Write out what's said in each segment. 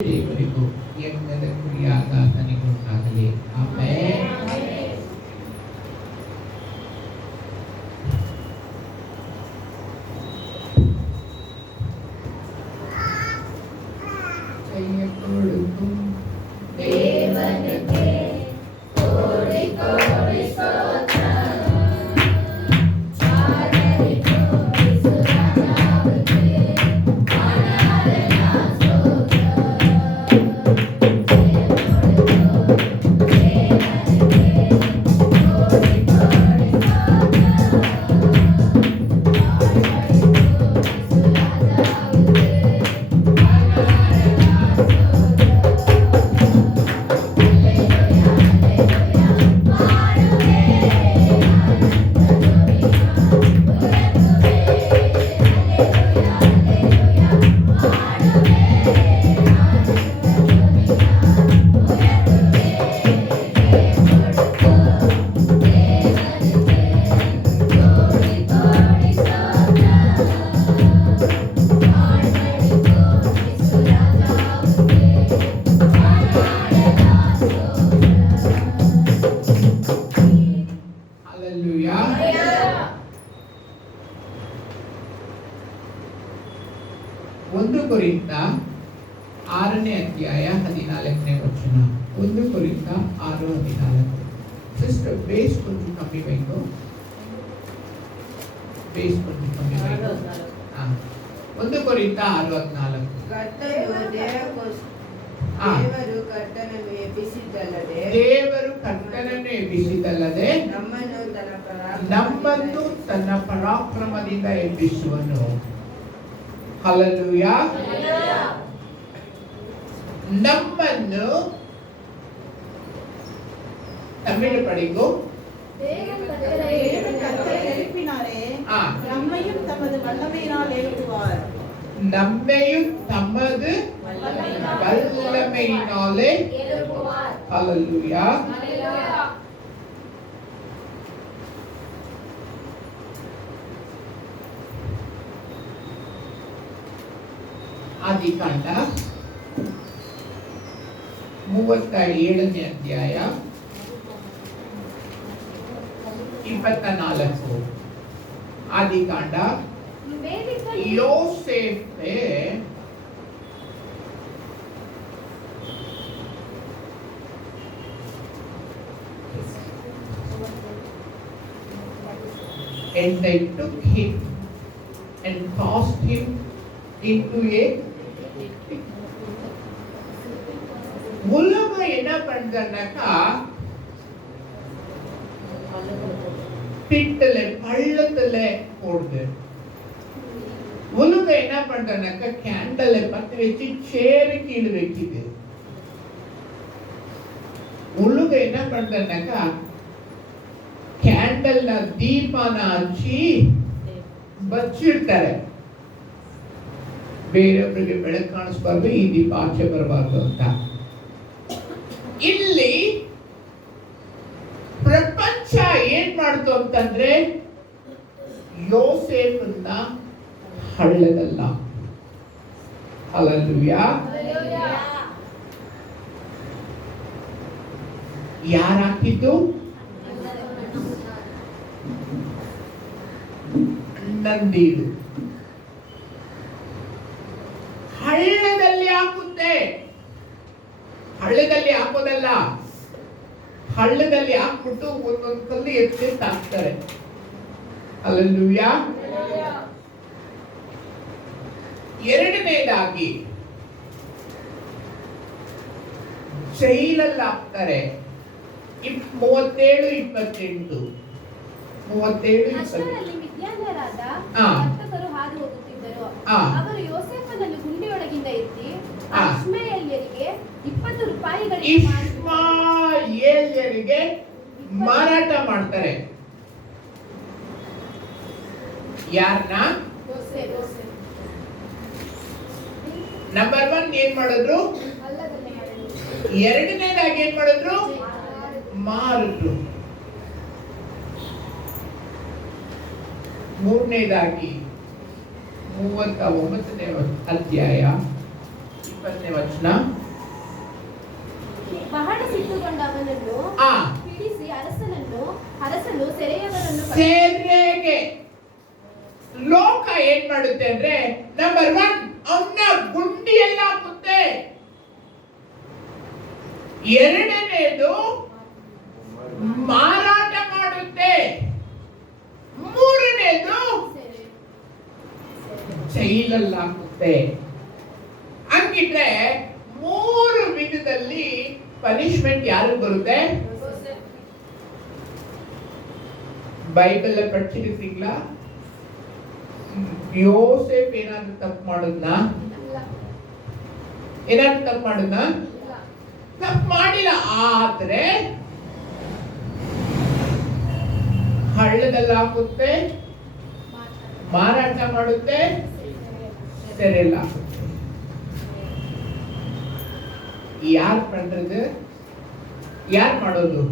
ದೇವರಿಗೂ ಯಜ್ಞದ ಕ್ರಿಯಾದಾತನಿಗುಂಟಾಗಲಿ. ಆಮೆನ್. ಕೈಯ ಕೊಡುಕು ದೇವನಿಗೆ ಕೋಡಿ ಕೋಡಿ ಸ್ತೋತ್ರ. ಒಂದು ಕೊರಿಂಥ 6ನೇ ಅಧ್ಯಾಯ 14ನೇ ವಚನ. 1 ಕೊರಿಂಥ 6:14. ಸಿಸ್ಟರ್ ಬೇಸ್ ಕೊಂಚம் ಕಮ್ಮಿ ಬೇಕು. ಬೇಸ್ ಕೊಂಚಂ ಕಮ್ಮಿ ಬೇಕು. 1 ಕೊರಿಂಥ 6:14. ದೇವರು ಕರ್ತನನ್ನು ಎಬ್ಬಿಸಿದಲ್ಲದೆ ನಮ್ಮನ್ನು ತನ್ನ ಪರಾಕ್ರಮದಿಂದ ಎಬ್ಬಿಸುವನು. ಹಲ್ಲೆಲೂಯಾ. ನಮ್ಮನ್ನು ತಮಿಳು படிங்கோ. நம்மையும் தமது வல்லமையினால் எழுப்புவார். நம்மையும் தமது வல்லமையினாலே எழுப்புவார். ஹல்லேலூயா. ಆದಿಕಾಂಡ 37ನೇ ಅಧ್ಯಾಯ 24. ಆದಿಕಾಂಡ ಯೋಸೇಫೆ and they took him and tossed him into a உலக என்ன பண்றனாக்கா பிட்டல பள்ளத்துல போடுது. உலக என்ன பண்றனாக்கா கேண்டலை பத்தி வச்சு சேரு கீழே வைக்குது. உலக என்ன பண்றனாக்கா ಕ್ಯಾಂಡಲ್ನ ದೀಪನ ಹಚ್ಚಿ ಬಚ್ಚಿಡ್ತಾರೆ. ಬೇರೆಯೊಬ್ಬರಿಗೆ ಬೆಳಕು ಕಾಣಿಸ್ಬಾರ್ದು, ಈ ದೀಪ ಆಚೆ ಬರಬಾರ್ದು ಅಂತ. ಇಲ್ಲಿ ಪ್ರಪಂಚ ಏನ್ ಮಾಡ್ತು ಅಂತಂದ್ರೆ ಯೋಸೇಫನ್ನ ಹಳ್ಳದಲ್ಲ. ಹಲ್ಲೆಲೂಯಾ. ಯಾರು ಹಾಕಿದ್ದು? ನಂದೀರು. ಹಳ್ಳದಲ್ಲಿ ಹಾಕುತ್ತೆ. ಹಳ್ಳದಲ್ಲಿ ಹಾಕೋದಲ್ಲ, ಹಳ್ಳದಲ್ಲಿ ಹಾಕ್ಬಿಟ್ಟು ಒಂದೊಂದು ಕಲ್ಲು ಎತ್ತಿ ಹಾಕ್ತಾರೆ. ಹಲ್ಲೆಲೂಯಾ. ಎರಡನೇದಾಗಿ ಜೈಲಲ್ಲಿ ಹಾಕ್ತಾರೆ. 37, 28. 37 ವಿಜ್ಞಾನರಾದ ವರ್ತಕರು ಹಾದು ಹೋಗುತ್ತಿದ್ದರು. ಅವರು ಯೋಸೇಫನನ್ನು ಗುಂಡಿಯೊಳಗಿಂದ ಎತ್ತಿ ಇಷ್ಮಾಯೇಲ್ಯರಿಗೆ 20 ರೂಪಾಯಿಗಳಿಗೆ ಮಾರಾಟ ಮಾಡ್ತಾರೆ. ಯಾರನ್ನ? ನಂಬರ್ 1 ಏನ್ ಮಾಡಿದ್ರು? ಎರಡನೇದಾಗಿ ಏನ್ ಮಾಡಿದ್ರು? ಮಾರಿದ್ರು. ಮೂರನೇದಾಗಿ 39ನೇ ಅಧ್ಯಾಯ 20ನೇ ವಚನ. ಬಹಳ ಸಿಟ್ಟುಗೊಂಡ ಅವನನ್ನು ಆ ಹಿಡಿಸಿ ಅರಸನು ಸೆರೆಯವರನ್ನು ಸೆರೆಗೆ ಲೋಕ ಏನ್ ಮಾಡುತ್ತೆ ಅಂದ್ರೆ ನಂಬರ್ 1 ಅವನ ಗುಂಡಿ ಎಲ್ಲ ಹಾಕುತ್ತೆ. ಎರಡನೇದು ಮಾರಾಟ ಮಾಡುತ್ತೆ. ಮೂರನೇದು ಜೈಲಲ್ಲಿ ಹಾಕುತ್ತೆ. ಹಂಗಿದ್ರೆ 3 ವಿಧದಲ್ಲಿ ಪನಿಷ್ಮೆಂಟ್ ಯಾರಿಗೆ ಬರುತ್ತೆ? ಬೈಬಲ್ ಪಡಿಸಿರ್ತೀங்களா? ಯೋಸೇಫ್ ಏನಾದ್ರು ತಪ್ಪು ಮಾಡಿದ್ನಾ? ಏನಾದ್ರು ತಪ್ಪು ಮಾಡಿದ್ನಾ? ತಪ್ಪು ಮಾಡಿಲ್ಲ. ಆದ್ರೆ ಹಳ್ಳದಲ್ಲಿ ಹಾಕುತ್ತೆ, ಮಾರಾಟ ಮಾಡುತ್ತೆ, ಸೆರೆಲ್ಲ ಹಾಕುತ್ತೆ. ಯಾರು ಪண்றது? ಯಾರು ಮಾಡೋದು?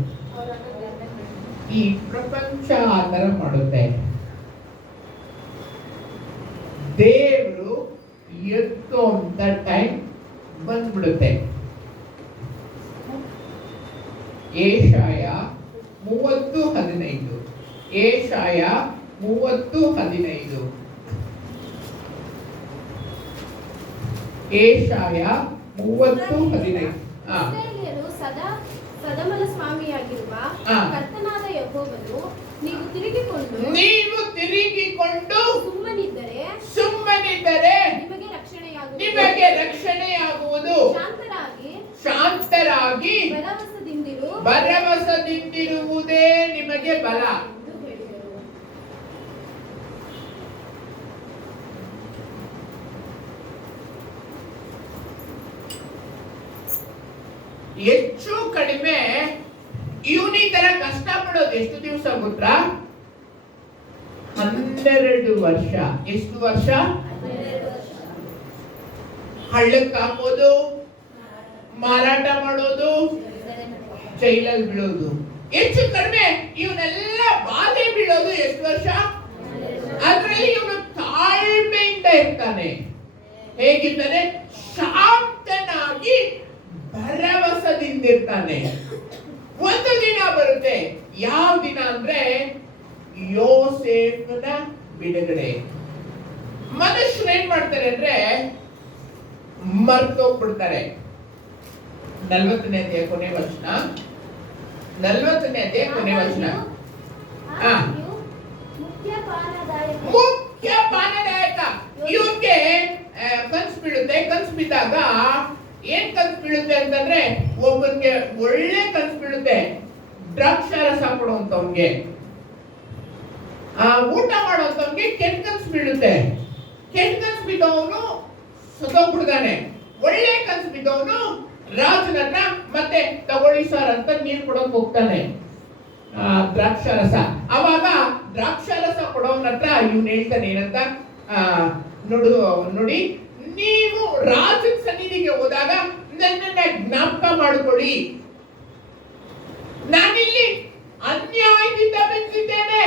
ಈ ಪ್ರಪಂಚ ಆ ತರ ಮಾಡುತ್ತೆ. ದೇವರು ಎತ್ತು ಅಂತ ಟೈಮ್ ಬಂದ್ಬಿಡುತ್ತೆ. ಏಷಾಯ 30:15. ಏಷಾಯ 30:15. ಏಷಾಯ 30:15. ಇಸ್ರಾಯೇಲ್ಯರು ಸದಮಲ ಸ್ವಾಮಿಯಾಗಿರುವ ಕರ್ತನಾದ ಯೆಹೋವನು ನೀವು ತಿರುಗಿಕೊಂಡು ಸುಮ್ಮನಿದ್ದರೆ ನಿಮಗೆ ರಕ್ಷಣೆಯಾಗುವುದು. ಶಾಂತರಾಗಿ ಭರವಸದಿಂದಿರುವುದೇ ನಿಮಗೆ ಬಲ. ಹೆಚ್ಚು ಕಡಿಮೆ ಇವನಿ ತರ ಕಷ್ಟ ಪಡೋದು ಎಷ್ಟು ದಿವಸ ಗೊತ್ತಾ? 12 ವರ್ಷ. ಎಷ್ಟು ವರ್ಷ? ಹಳ್ಳಕ್ಕೆ ಹಾಕೋದು, ಮಾರಾಟ ಮಾಡೋದು, ಜೈಲಲ್ಲಿ ಬೀಳೋದು. ಹೆಚ್ಚು ಕಡಿಮೆ ಇವನೆಲ್ಲ ಬಾಧೆ ಬೀಳೋದು ಎಷ್ಟು ವರ್ಷ? ಅದರಲ್ಲಿ ಇವನು ತಾಳ್ಮೆಯಿಂದ ಇರ್ತಾನೆ. ಹೇಗಿರ್ತಾನೆ? ಶಾಂತನಾಗಿ ಭರವಸದಿಂದಿರ್ತಾನೆ. ಒಂದು ದಿನ ಬರುತ್ತೆ. ಯಾವ ದಿನ ಅಂದ್ರೆ ಯೋಸೇಫನ ಬಿಡುಗಡೆ. ಮನುಷ್ಯರು ಏನ್ ಮಾಡ್ತಾರೆ ಅಂದ್ರೆ ಮರ್ತೋಗ್ಬಿಡ್ತಾರೆ. 40ನೇ ಅಧ್ಯಾಯ ಕೊನೆ ವಚನ. 40ನೇ ಅಧ್ಯಾಯ ಕೊನೆ ವಚನ. ಮುಖ್ಯ ಪಾನದಾಯಕ. ಇವಕ್ಕೆ ಕನ್ಸು ಬೀಳುತ್ತೆ. ಕನ್ಸು ಬಿದ್ದಾಗ ಏನ್ ಕನ್ಸು ಬೀಳುತ್ತೆ ಅಂತಂದ್ರೆ ಒಬ್ಬನಿಗೆ ಒಳ್ಳೆ ಕನ್ಸು ಬೀಳುತ್ತೆ. ದ್ರಾಕ್ಷಾರಸ ಕೊಡುವಂತವ್ನಿಗೆ, ಊಟ ಮಾಡೋಂಥವ್ನಿಗೆ ಕೆಟ್ಟ ಕನ್ಸು ಬೀಳುತ್ತೆ. ಕೆಟ್ಟ ಕನ್ಸು ಬಿದ್ದವನು ಸತ್ತೋಗ್ಬಿಡ್ತಾನೆ. ಒಳ್ಳೆ ಕನ್ಸು ಬಿದ್ದವನು ರಾಜನ ಹತ್ರ ಮತ್ತೆ ತಗೊಳ್ಳಿ ಸರ್ ಅಂತ ನೀರು ಕೊಡೋಕ್ ಹೋಗ್ತಾನೆ, ದ್ರಾಕ್ಷಾರಸ. ಅವಾಗ ದ್ರಾಕ್ಷಾರಸ ಕೊಡೋವನ ಹತ್ರ ಇವ್ನು ಹೇಳ್ತಾನೆ ಏನಂತ ನೋಡಿ, ನೀವು ರಾಜನ ಸನ್ನಿಧಿಗೆ ಹೋದಾಗ ನನ್ನನ್ನ ಜ್ಞಾಪಕ ಮಾಡಿಕೊಳ್ಳಿ. ನಾನಿಲ್ಲಿ ಅನ್ಯಾಯದಿಂದ ಬೆಂದಿದ್ದೇನೆ.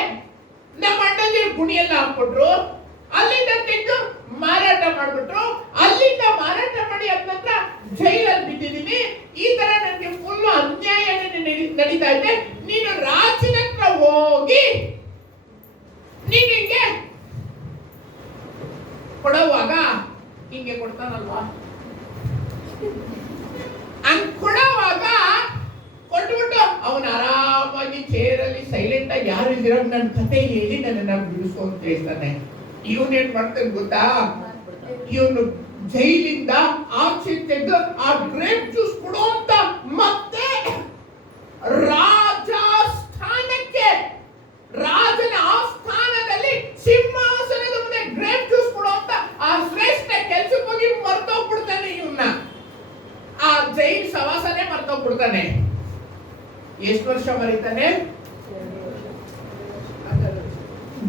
ನಮ್ಮ ಅಣ್ಣಂದಿರು ಗುಣಿಯೆಲ್ಲ ಹಾಕ್ಬಿಟ್ರು, ಅಲ್ಲಿಂದ ತೆಗೆದು ಮಾರಾಟ ಮಾಡ್ಬಿಟ್ರು, ಅಲ್ಲಿಂದ ಮಾರಾಟ ಮಾಡಿ ಅದ್ನಂತರ ಜೈಲಲ್ಲಿ ಬಿದ್ದಿದ್ದೀನಿ. ಈ ತರ ನನಗೆ ಫುಲ್ ಅನ್ಯಾಯ ನಡೀತಾ ಇದೆ. ನೀನು ರಾಜನ ಹತ್ರ ಹೋಗಿ ನೀನು ಹಿಂಗೆ ಕೊಡುವಾಗ ಹಿಂಗೆ ಕೊಡ್ತಾನಲ್ವಾ, ಹಂಗ್ ಕೊಡುವಾಗ ಕೊಟ್ಬಿಟ್ಟು ಅವನು ಆರಾಮಾಗಿ ಚೇರಲ್ಲಿ ಸೈಲೆಂಟ್ ಆಗಿ ಯಾರು ಇದ್ದೀರ ನನ್ನ ಕತೆ ಹೇಳಿ ನನ್ನನ್ನ ಬಿಡಿಸು ಅಂತ ಹೇಳ್ತಾನೆ. ಇವನ್ ಏನ್ ಮಾಡ್ತಾನೆ ಗೊತ್ತಾ? ಇವನು ಜೈಲಿಂದ ಆಚೆ ತೆಗೆದು ಆ ಗ್ರೇಪ್ ಜ್ಯೂಸ್ ಕೊಡೋ ಅಂತ ಮತ್ತೆ ರಾಜ ಸ್ಥಾನಕ್ಕೆ, ರಾಜನ ಆಸ್ಥಾನದಲ್ಲಿ ಸಿಂಹಾಸನದ ಮುಂದೆ ಗ್ರೇಪ್ ಜ್ಯೂಸ್ ಕೊಡೋ ಅಂತ ಆ ಶ್ರೇಷ್ಠ ಕೆಲ್ಸಕ್ಕೆ ಹೋಗಿ ಮರ್ತೋಗ್ಬಿಡ್ತಾನೆ. ಇವನ್ನ ಆ ಜೈಲ್ ಸವಾಸನೆ ಮರ್ತೋಗ್ಬಿಡ್ತಾನೆ. ಎಷ್ಟು ವರ್ಷ ಮರೀತಾನೆ?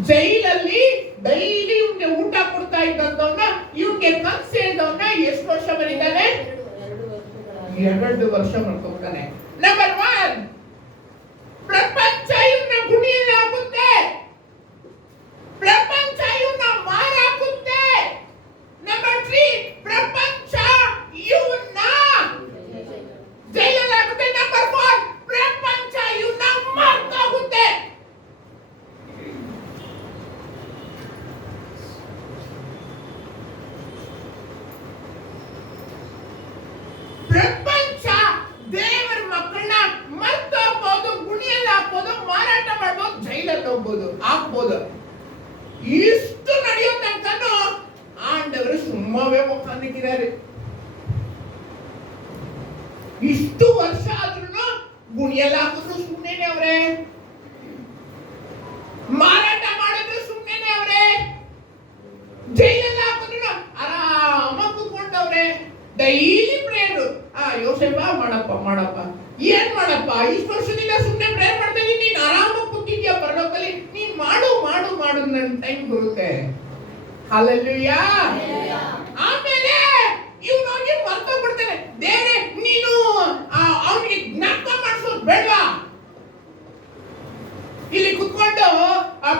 ಜೈಲಲ್ಲಿ ಡೈಲಿ ಇವ್ನಿಗೆ ಊಟ ಕೊಡ್ತಾ ಇದ್ದವನ್ನ, ಇವ್ನಿಗೆ ಕನ್ಸು ಹೇಳ್ದವನ್ನ ಎಷ್ಟು ವರ್ಷ ಮರೀತಾನೆ? 2 ವರ್ಷ ಮರ್ತೋಗ್ತಾನೆ. ನಂಬರ್ 1, ಪ್ರಪಂಚ ಇವನ್ನ ಗುಣಿಯಲ್ಲಿ ಹಾಕುತ್ತೆ. ಪ್ರಪಂಚ ಇವನ್ನ ಮಾರಾಕುತ್ತೆ. ನಂಬರ್ 3, ಪ್ರಪಂಚ ಇಷ್ಟು ವರ್ಷ ಆದ್ರೂ ಗುಣಿಯಲ್ಲ ಹಾಕಿದ್ರು ಸುಮ್ಮನೆ ಅವ್ರೆ, ಮಾರಾಟ ಮಾಡಿದ್ರು ಸುಮ್ಮನೆ ಅವ್ರೆ, ಜೈಲೆಲ್ಲ ಹಾಕಿದ್ರು ಆರಾಮಾಗಿ ಕೂತ್ಕೊಂಡವ್ರೆ. Daily prayer. ಯೋಸೇಫ ಮಾಡಪ್ಪ ಏನ್ ಮಾಡಪ್ಪ, ಇಷ್ಟು ವರ್ಷದಿಂದ ಸುಮ್ಮನೆ ಪ್ರೇಯರ್ ಮಾಡ್ತಾ ಇದೀನಿ, ನೀನ್ ಆರಾಮಾಗಿ ಕೂತಿದ್ಯಾ ಪರಲೋಕದಲ್ಲಿ, ನೀನ್ ಮಾಡು ನನ್ ಟೈಮ್ ಬರುತ್ತೆ. ಹಲ್ಲೆಲೂಯಾ. ಆಮೇಲೆ ಇವ್ನು ಹೋಗಿ ಮರ್ತೋಗ್ಬಿಡ್ತಾನೆ. ದೇವ್ರೆ ನೀನು ಅವನಿಗೆ ಜ್ಞಾಪಕ ಮಾಡಿಸೋದು ಬೇಡವಾ? ಇಲ್ಲಿ ಕುತ್ಕೊಂಡು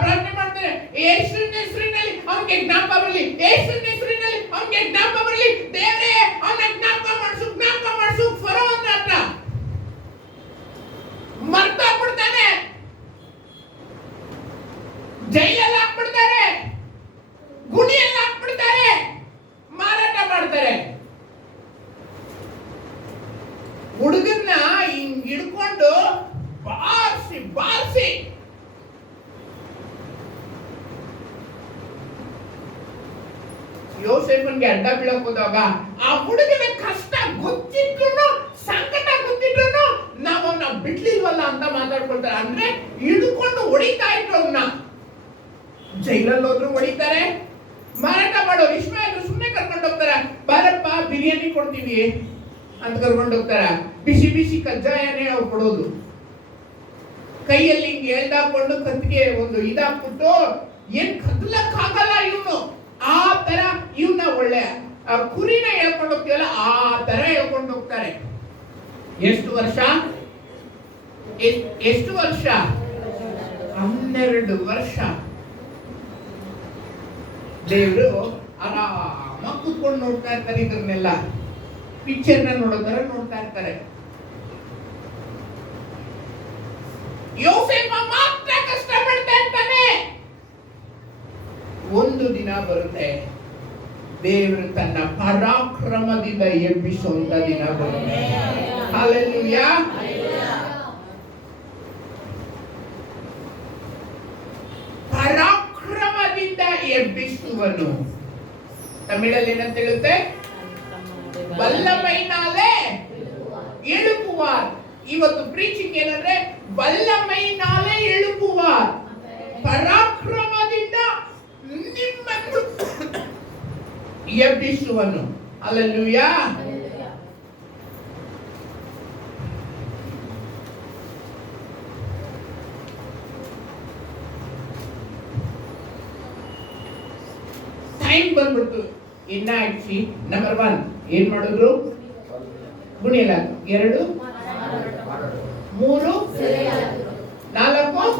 ಪ್ರಾರ್ಥನೆ ಮಾಡ್ತಾರೆ, ಯೇಸುವಿನ ಹೆಸರಿನಲ್ಲಿ ಅವನಿಗೆ ಜ್ಞಾಪಕ ಬರಲಿ, ಯೇಸುವಿನ ಹೆಸರಿನಲ್ಲಿ ಅವನಿಗೆ ಜ್ಞಾಪಕ ಬರಲಿ, ದೇವ್ರೆ ಅವನ ಜ್ಞಾಪಕ ಮಾಡಿಸು ಫರೋಹನ ಹತ್ರ. ಮರ್ತೋಗ್ಬಿಡ್ತಾನೆ, ಜೈಲಲ್ಲಿ ಹಾಕ್ಬಿಡ್ತಾರೆ, ಗುಣಿಯಲ್ಲಿ ಹಾಕ್ಬಿಡ್ತಾರೆ, ಮಾರಾಟ ಮಾಡ್ತಾರೆ. ಹುಡುಗನ್ನ ಹಿಂಗ್ ಹಿಡ್ಕೊಂಡು ಬಾರಿಸಿ ಯೋಸೇಫನ್ಗೆ ಅಡ್ಡ ಬೀಳಕ್ ಹೋದಾಗ ಆ ಹುಡುಗನ ಕಷ್ಟ ಗೊತ್ತಿದ್ರು, ಸಂಕಟ ಗೊತ್ತಿದ್ರು ನಾವು ಅವನ್ನ ಬಿಡ್ಲಿಲ್ವಲ್ಲ ಅಂತ ಮಾತಾಡ್ಕೊಳ್ತಾರೆ. ಅಂದ್ರೆ ಹಿಡ್ಕೊಂಡು ಹೊಡಿತಾ ಇದ್ರು ಅವನ್ನ. ಜೈಲಲ್ಲಿ ಹೋದ್ರು ಹೊಡಿತಾರೆ, ಮಾರಾಟ ಮಾಡೋರು ಇಸ್ಮಾಯಿಲ್ ಸುಮ್ಮನೆ ಕರ್ಕೊಂಡು ಹೋಗ್ತಾರ, ಬಾರಪ್ಪ ಬಿರಿಯಾನಿ ಕೊಡ್ತೀವಿ ಅಂತ ಕರ್ಕೊಂಡು ಹೋಗ್ತಾರ. ಬಿಸಿ ಕಜ್ಜಾಯನೇ ಅವ್ರು ಕೊಡೋದು. ಕೈಯಲ್ಲಿ ಹಿಂಗೆ ಎಳ್ದಾಕೊಂಡು ಕತ್ತಿಗೆ ಒಂದು ಇದಾಕ್ಬಿಟ್ಟು ಏನ್ ಕದ್ಲಕ್ಕಾಗಲ್ಲ ಇವನು, ಆ ತರ ಇವನ್ನ ಒಳ್ಳೆ ಕುರಿನ ಹೇಳ್ಕೊಂಡು ಹೋಗ್ತೀವಲ್ಲ ಆ ತರ ಹೇಳ್ಕೊಂಡು ಹೋಗ್ತಾರೆ. ಎಷ್ಟು ವರ್ಷ? 12 ವರ್ಷ. ದೇವರು ಆರಾಮಾಗಿ ಕೂತ್ಕೊಂಡು ನೋಡ್ತಾ ಇರ್ತಾರೆ. ಇದನ್ನೆಲ್ಲ ಪಿಕ್ಚರ್ನ ನೋಡೋ ತರ ನೋಡ್ತಾ ಇರ್ತಾರೆ. ಯೋಸೇಫ ಮಾತ್ರ ಕಷ್ಟ ಪಡ್ತಾ ಇರ್ತಾನೆ. ಒಂದು ದಿನ ಬರುತ್ತೆ, ದೇವರು ತನ್ನ ಪರಾಕ್ರಮದಿಂದ ಎಬ್ಬಿಸುವಂತ ದಿನ ಬರುತ್ತೆ. ಹಲ್ಲೆಲೂಯಾ. ಪರಾಕ್ರಮದಿಂದ ಎಬ್ಬಿಸುವನು. ತಮಿಳಲ್ಲಿ ಏನಂತ ಹೇಳುತ್ತೆ? ವಲ್ಲಮೈನಾಲೆ ಎಳುಪುವಾರ್. ಇವತ್ತು ಪ್ರೀಚಿಂಗ್ ಏನಂದ್ರೆ ವಲ್ಲಮೈನಾಲೆ ಎಳುಪುವಾರ್. ಪರಾಕ್ರಮದಿಂದ ನಿಮ್ಮನ್ನು ಎಬ್ಬಿಸುವನು. ಹಲ್ಲೆಲೂಯಾ. ಟೈಮ್ ಬಂದ್ಬಿಡ್ತು. ಇನ್ನ ಆಯ್ತು. ನಂಬರ್ 1 ಏನ್ ಮಾಡಿದ್ರು? ಗುಣಿಯಲ್ಲ. 2 3 4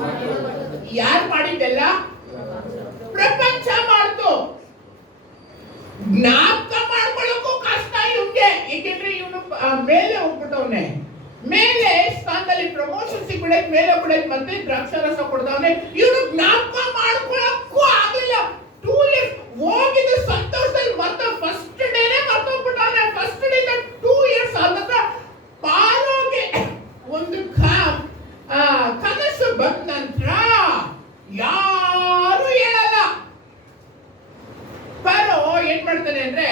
ಯಾರು ಮಾಡಿದ್ದೆಲ್ಲ? ಪ್ರಪಂಚ ಮಾಡ್ತು. ಜ್ಞಾಪಕ ಮಾಡ್ಕೊಳ್ಳೋಕ್ಕೂ ಕಷ್ಟ ಇವ್ಗೆ. ಏಕೆಂದ್ರೆ ಇವನು ಮೇಲೆ ಹೋಗ್ಬಿಟ್ಟವನೆ. ಮೇಲೆ ಸ್ಥಾನದಲ್ಲಿ ಪ್ರಮೋಷನ್ ಸಿಗ್ಬಿಡಕ್ ಮೇಲೆ ಹೋಗ್ಬಿಡಕ್ ಮತ್ತೆ ದ್ರಾಕ್ಷಾರಸ ಕೊಡ್ದವನೆ. ಇವನು ಜ್ಞಾಪಕ ಮಾಡ್ಕೊಳ್ಳೋಕ್ಕೂ ಆಗ್ಲಿಲ್ಲ. 2 ಇಯರ್ಸ್ ಹೋಗಿದ್ದು ಸಂತೋಷದಲ್ಲಿ ಮತ್ತೆ ಫಸ್ಟ್ ಡೇನೆ ಮರ್ತೋಗ್ಬಿಟ್ಟವನೆ. ಫಸ್ಟ್ ಡೇ 2 ಇಯರ್ಸ್ ಆದ ಪಾರೋಗೆ ಒಂದು ಕನಸು ಬಂದ ನಂತರ ಯಾರು ಹೇಳಲ್ಲ. ಪಾರೋ ಏನ್ ಮಾಡ್ತಾನೆ ಅಂದ್ರೆ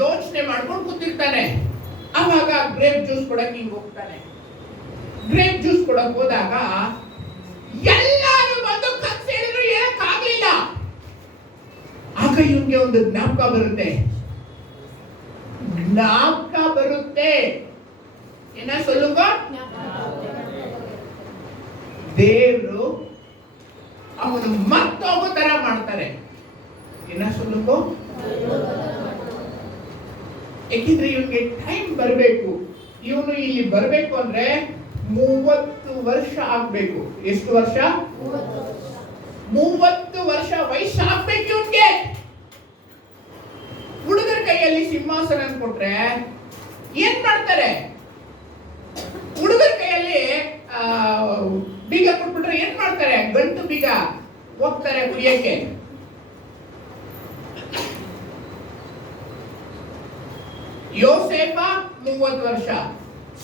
ಯೋಚನೆ ಮಾಡ್ಕೊಂಡು ಕೂತಿರ್ತಾನೆ. ಅವಾಗ ಗ್ರೇಪ್ ಜ್ಯೂಸ್ ಕೊಡಕ್ ಹಿಂಗ್ ಹೋಗ್ತಾನೆ. ಗ್ರೇಪ್ ಜ್ಯೂಸ್ ಕೊಡಕ್ ಹೋದಾಗ ಎಲ್ಲಾರು ಬಂದು ಕನಸು ಹೇಳಿದ್ರು ಹೇಳಕ್ ಆಗ್ಲಿಲ್ಲ. ಆಗ ಇವ್ನಿಗೆ ಒಂದು ಜ್ಞಾಪಕ ಬರುತ್ತೆ. ಏನ ಸೊಲ್ಲುಗ? ದೇವರು ಅವನು ಮತ್ತೋಗೋ ತರ ಮಾಡ್ತಾರೆ. ಏನ ಸೊಲ್ಲುಗೋ? ಯಾಕಿದ್ರೆ ಇವನಿಗೆ ಟೈಮ್ ಬರಬೇಕು. ಇವನು ಇಲ್ಲಿ ಬರಬೇಕು ಅಂದ್ರೆ 30 ವರ್ಷ ಆಗ್ಬೇಕು. ಎಷ್ಟು ವರ್ಷ? 30 ವರ್ಷ ವಯಸ್ಸು ಆಗ್ಬೇಕು ಇವನ್ಗೆ. ಹುಡುಗರ ಕೈಯಲ್ಲಿ ಸಿಂಹಾಸನ ಕೊಟ್ರೆ ಏನ್ ಮಾಡ್ತಾರೆ? ಹುಡುಗರ ಕೈಯಲ್ಲಿ ಬೀಗ ಕೊಟ್ಬಿಟ್ರೆ ಏನ್ ಮಾಡ್ತಾರೆ? ಗಂಟು ಬೀಗ ಹೋಗ್ತಾರೆ ಕುಡಿಯಕ್ಕೆ. ಯೋಸೇಫ 30 ವರ್ಷ.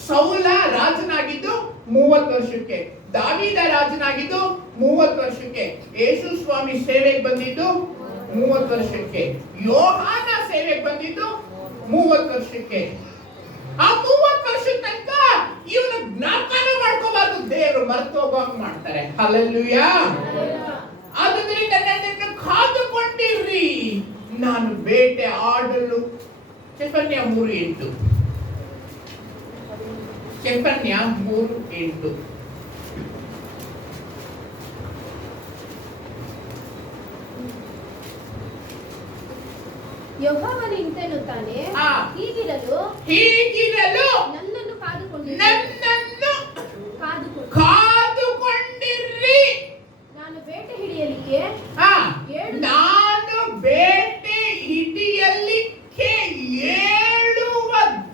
ಸೌಲ ರಾಜನಾಗಿದ್ದು 30 ವರ್ಷಕ್ಕೆ. ದಾವೀದ ರಾಜನಾಗಿದ್ದು 30 ವರ್ಷಕ್ಕೆ. ಯೇಸು ಸ್ವಾಮಿ ಸೇವೆಗೆ ಬಂದಿದ್ದು 30 ವರ್ಷಕ್ಕೆ. ಯೋಹಾನ ಸೇವೆಗೆ ಬಂದಿದ್ದು 30 ವರ್ಷಕ್ಕೆ. ಆ 30 ವರ್ಷದ ಹಲ್ಲೆಲೂಯಾ. ಆದುದರಿಂದ ನನ್ನನ್ನು ಕಾದುಕೊಂಡಿರ್ರಿ, ನಾನು ಬೇಟೆ ಆಡಲು. ಚೆಫನ್ಯ 3:8. ಚೆಫನ್ಯ 3:8. ಯೆಹೋವನು ಇಂತೆನ್ನುತ್ತಾನೆ, ಆ. ಹೀಗಿರಲು ನನ್ನನ್ನು ಕಾದುಕೊಂಡಿರಿ. ಕಾದುಕೊಂಡಿರ್ರಿ. ನಾನು ಬೇಟೆ ಹಿಡಿಯಲಿಕ್ಕೆ ನಾನು ಬೇಟೆ ಹಿಡಿಯಲಿಕ್ಕೆ 7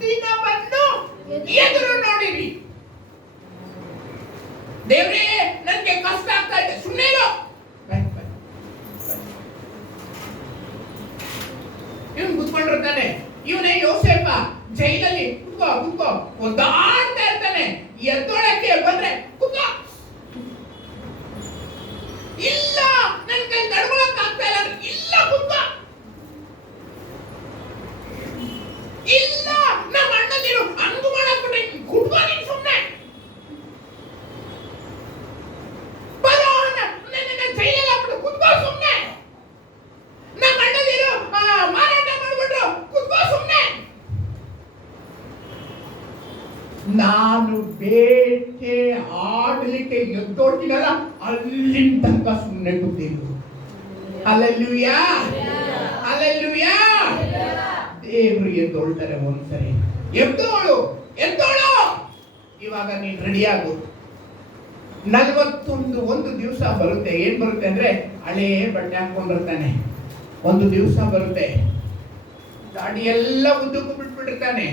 ದಿನವನ್ನು ಎದುರು ನೋಡಿರಿ. ದೇವ್ರೇ, ನನಗೆ ಕಷ್ಟ ಆಗ್ತಾ ಇದೆ, ಸುಮ್ಮನೆ ಇವನು ಕುತ್ಕೊಂಡಿರ್ತಾನೆ. ಇವನೇ ಯೋಸೇಫ ಜೈಲಲ್ಲಿ ಕುತ್ಕೋ ಒದ್ದಾಡ್ತಾ ಇರ್ತಾನೆ. ಎದ್ದೊಳಕ್ಕೆ ಬಂದ್ರೆ ಕುತ್ಕೋ, ಇಲ್ಲ ನನ್ ಕೈ ನಡ್ಕೊಳಕ್ ಆಗ್ತಾ ಇಲ್ಲ, ಇಲ್ಲ ಕುತ್ಕೋ, ಇಲ್ಲ ನಮ್ಮ ಅಣ್ಣದಿರು ಹಂಗು ಮಾಡಕ್ ಬಿಟ್ರೆ ಕುತ್ಕೋ ನೀನ್ ಸುಮ್ನೆ, ಬರೋ ನನ್ನ ಜೈಲಿಗೆ ಹಾಕ್ಬಿಟ್ಟು ಕುತ್ಕೋ ಸುಮ್ನೆ, ನಮ್ಮ ಅಣ್ಣದಿರು ಮಾರಾಟ ಮಾಡ್ಬಿಟ್ರು ಕುತ್ಕೋ ಸುಮ್ನೆ. ನಾನು ಬೇಟೆ ಆಡಲಿಕ್ಕೆ ಎದ್ದೋಡ್ತೀನಲ್ಲ, ಅಲ್ಲಿಂದ ತನಕ ಸುಮ್ಮನೆ ಕೂತಿದ್ರು. Hallelujah, hallelujah. ದೇವರು ಎದ್ದೋಳ್ತಾರೆ ಒಂದ್ಸರಿ. ಎದ್ದೋಳು, ಇವಾಗ ನೀನ್ ರೆಡಿ ಆಗು. 41 ದಿವಸ ಬರುತ್ತೆ. ಏನ್ ಬರುತ್ತೆ ಅಂದ್ರೆ, ಹಳೇ ಬಟ್ಟೆ ಹಾಕೊಂಡಿರ್ತಾನೆ. ಒಂದು ದಿವಸ ಬರುತ್ತೆ, ದಾಡಿ ಎಲ್ಲ ಉದ್ದಕ್ಕೂ ಬಿಟ್ಬಿಟ್ಟಿರ್ತಾನೆ.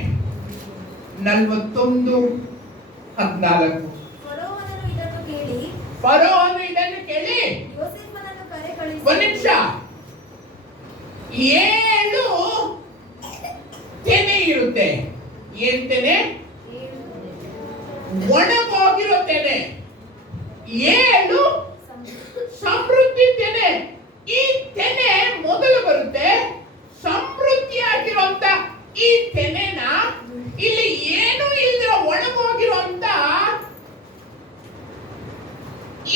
41:14. ಫರೋಹನು ಇದನ್ನು ಕೇಳಿ ಯೋಸೇಫನನ್ನು ಕರೆ ಕಳಿಸಿ, ಒಂದ್ ನಿಮಿಷ, 7 ತೆನೆ ಇರುತ್ತೆ. ಏನ್ ತೆನೆ? ಒಣಗೋಗಿರೋ ತೆನೆ. 7 ಸಮೃದ್ಧಿ ತೆನೆ. ಈ ತೆನೆ ಮೊದಲು ಬರುತ್ತೆ. ಸಮೃದ್ಧಿಯಾಗಿರುವಂತ ಈ ತೆನೆನ ಇಲ್ಲಿ ಏನು ಇಲ್ದಿರೋ ಒಣಗೋಗಿರುವಂತ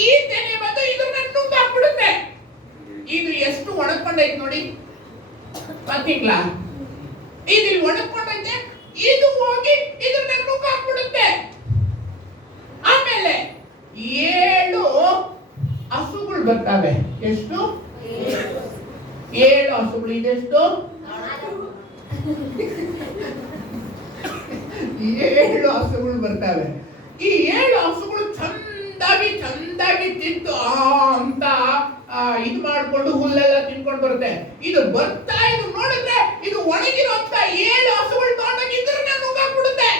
ಈ ತೆನೆ ಬಂದು ಇದನ್ನ ನುಂಗಾಕ್ಬಿಡುತ್ತೆ. ಇದು ಎಷ್ಟು ಒಣಕೊಂಡೈತೆ ನೋಡಿ, ಗೊತ್ತಿಲ್ಲ. ಇದು ಒಣಕೊಂಡೈತೆ, ಇದು ಹೋಗಿ ಇದನ್ನ ನುಂಗಾಕ್ಬಿಡುತ್ತೆ. ಆಮೇಲೆ 7 ಹಸುಗಳು ಬರ್ತಾವೆ. ಎಷ್ಟು? 7 ಹಸುಗಳು. ಇದೆಷ್ಟು? 7 ಹಸುಗಳು ಬರ್ತಾವೆ. ಈ 7 ಹಸುಗಳು ಚಂದಾಗಿ ತಿಂದು ಅಂತ ಇದು ಮಾಡ್ಕೊಂಡು ಹುಲ್ಲೆಲ್ಲ ತಿನ್ಕೊಂಡು ಬರುತ್ತೆ. ಇದು ಬರ್ತಾ ಇದು ನೋಡಿದ್ರೆ ಇದು ಒಣಗಿರುವಂತ 7 ಹಸುಗಳು ತಗೊಂಡೋಗಿ ಇದ್ರನ್ನ ನುಂಗಾಕ್ಬಿಡುತ್ತೆ.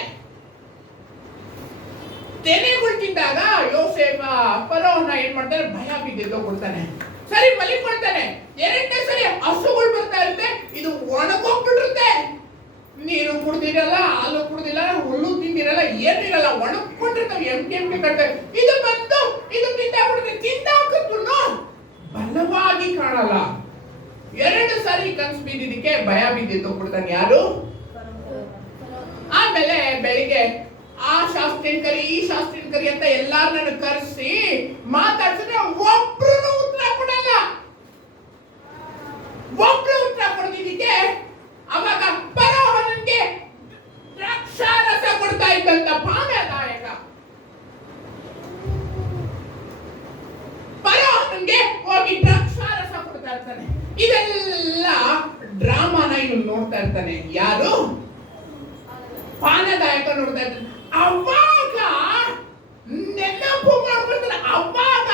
ತೆನೆಗಳು ತಿಂದಾಗ ಯೋಸೇಫ ಫರೋಹನ ಏನ್ ಮಾಡ್ತಾನೆ, ಭಯ ಬಿದ್ದೋಗ್ಬಿಡ್ತಾನೆ. ಸರಿ ಮಲಿಕೊಳ್ತಾನೆ. 2ನೇ ಸರಿ ಹಸುಗಳು ಬರ್ತಾ ಇರುತ್ತೆ, ಇದು ಒಣಗೋಗ್ಬಿಟ್ಟಿರುತ್ತೆ. ನೀರು ಕುಡ್ದಿರಲ್ಲ, ಹಾಲು ಕುಡ್ದಿಲ್ಲ, ಹುಲ್ಲು ತಿಂದಿರಲ್ಲ, ಏನಿರಲ್ಲ, ಒಣಕೊಂಡಿರ್ತಾವೆ. ಎಂಕೆ ಕಟ್ತಾರೆ. ಇದು ಬಂದು ಇದು ತಿಂದಾಕ್ಬಿಡುತ್ತೆ. ತಿಂದಾಕಿದ್ರು ಬಲವಾಗಿ ಕಾಣಲ್ಲ. 2 ಸಾರಿ ಕನ್ಸು ಬಿದ್ದಿದ್ದಕ್ಕೆ ಭಯ ಬಿದ್ದೋಗ್ಬಿಡ್ತಾನೆ. ಯಾರು? ಆಮೇಲೆ ಬೆಳಿಗ್ಗೆ ಆ ಶಾಸ್ತ್ರಿನ ಕರಿ, ಈ ಶಾಸ್ತ್ರಿನ ಕರಿ ಅಂತ ಎಲ್ಲಾರನ್ನ ಕರೆಸಿ ಮಾತಾಡ್ಸಿದ್ರೆ ಒಬ್ರು ಉತ್ತರ ಕೊಡಲ್ಲ. ಒಬ್ರು ಉತ್ತರ ಕೊಡ್ತಿದ್ದಕ್ಕೆ ಅವಾಗ ಫರೋಹನಿಗೆ ದ್ರಾಕ್ಷಾರಸ ಕೊಡ್ತಾ ಇದ್ದಂತ ಪಾನದಾಯಕ ಫರೋಹನಿಗೆ ಹೋಗಿ ದ್ರಾಕ್ಷಾರಸ ಕೊಡ್ತಾ ಇರ್ತಾನೆ. ಇದೆಲ್ಲ ಡ್ರಾಮಾನ ಇವನು ನೋಡ್ತಾ ಇರ್ತಾನೆ. ಯಾರು? ಪಾನದಾಯಕ ನೋಡ್ತಾ ಇರ್ತಾನೆ. ಅವಾಗ ನೆನಪು ಮಾಡ್ಕೊಳ್ತಾರೆ. ಅವಾಗ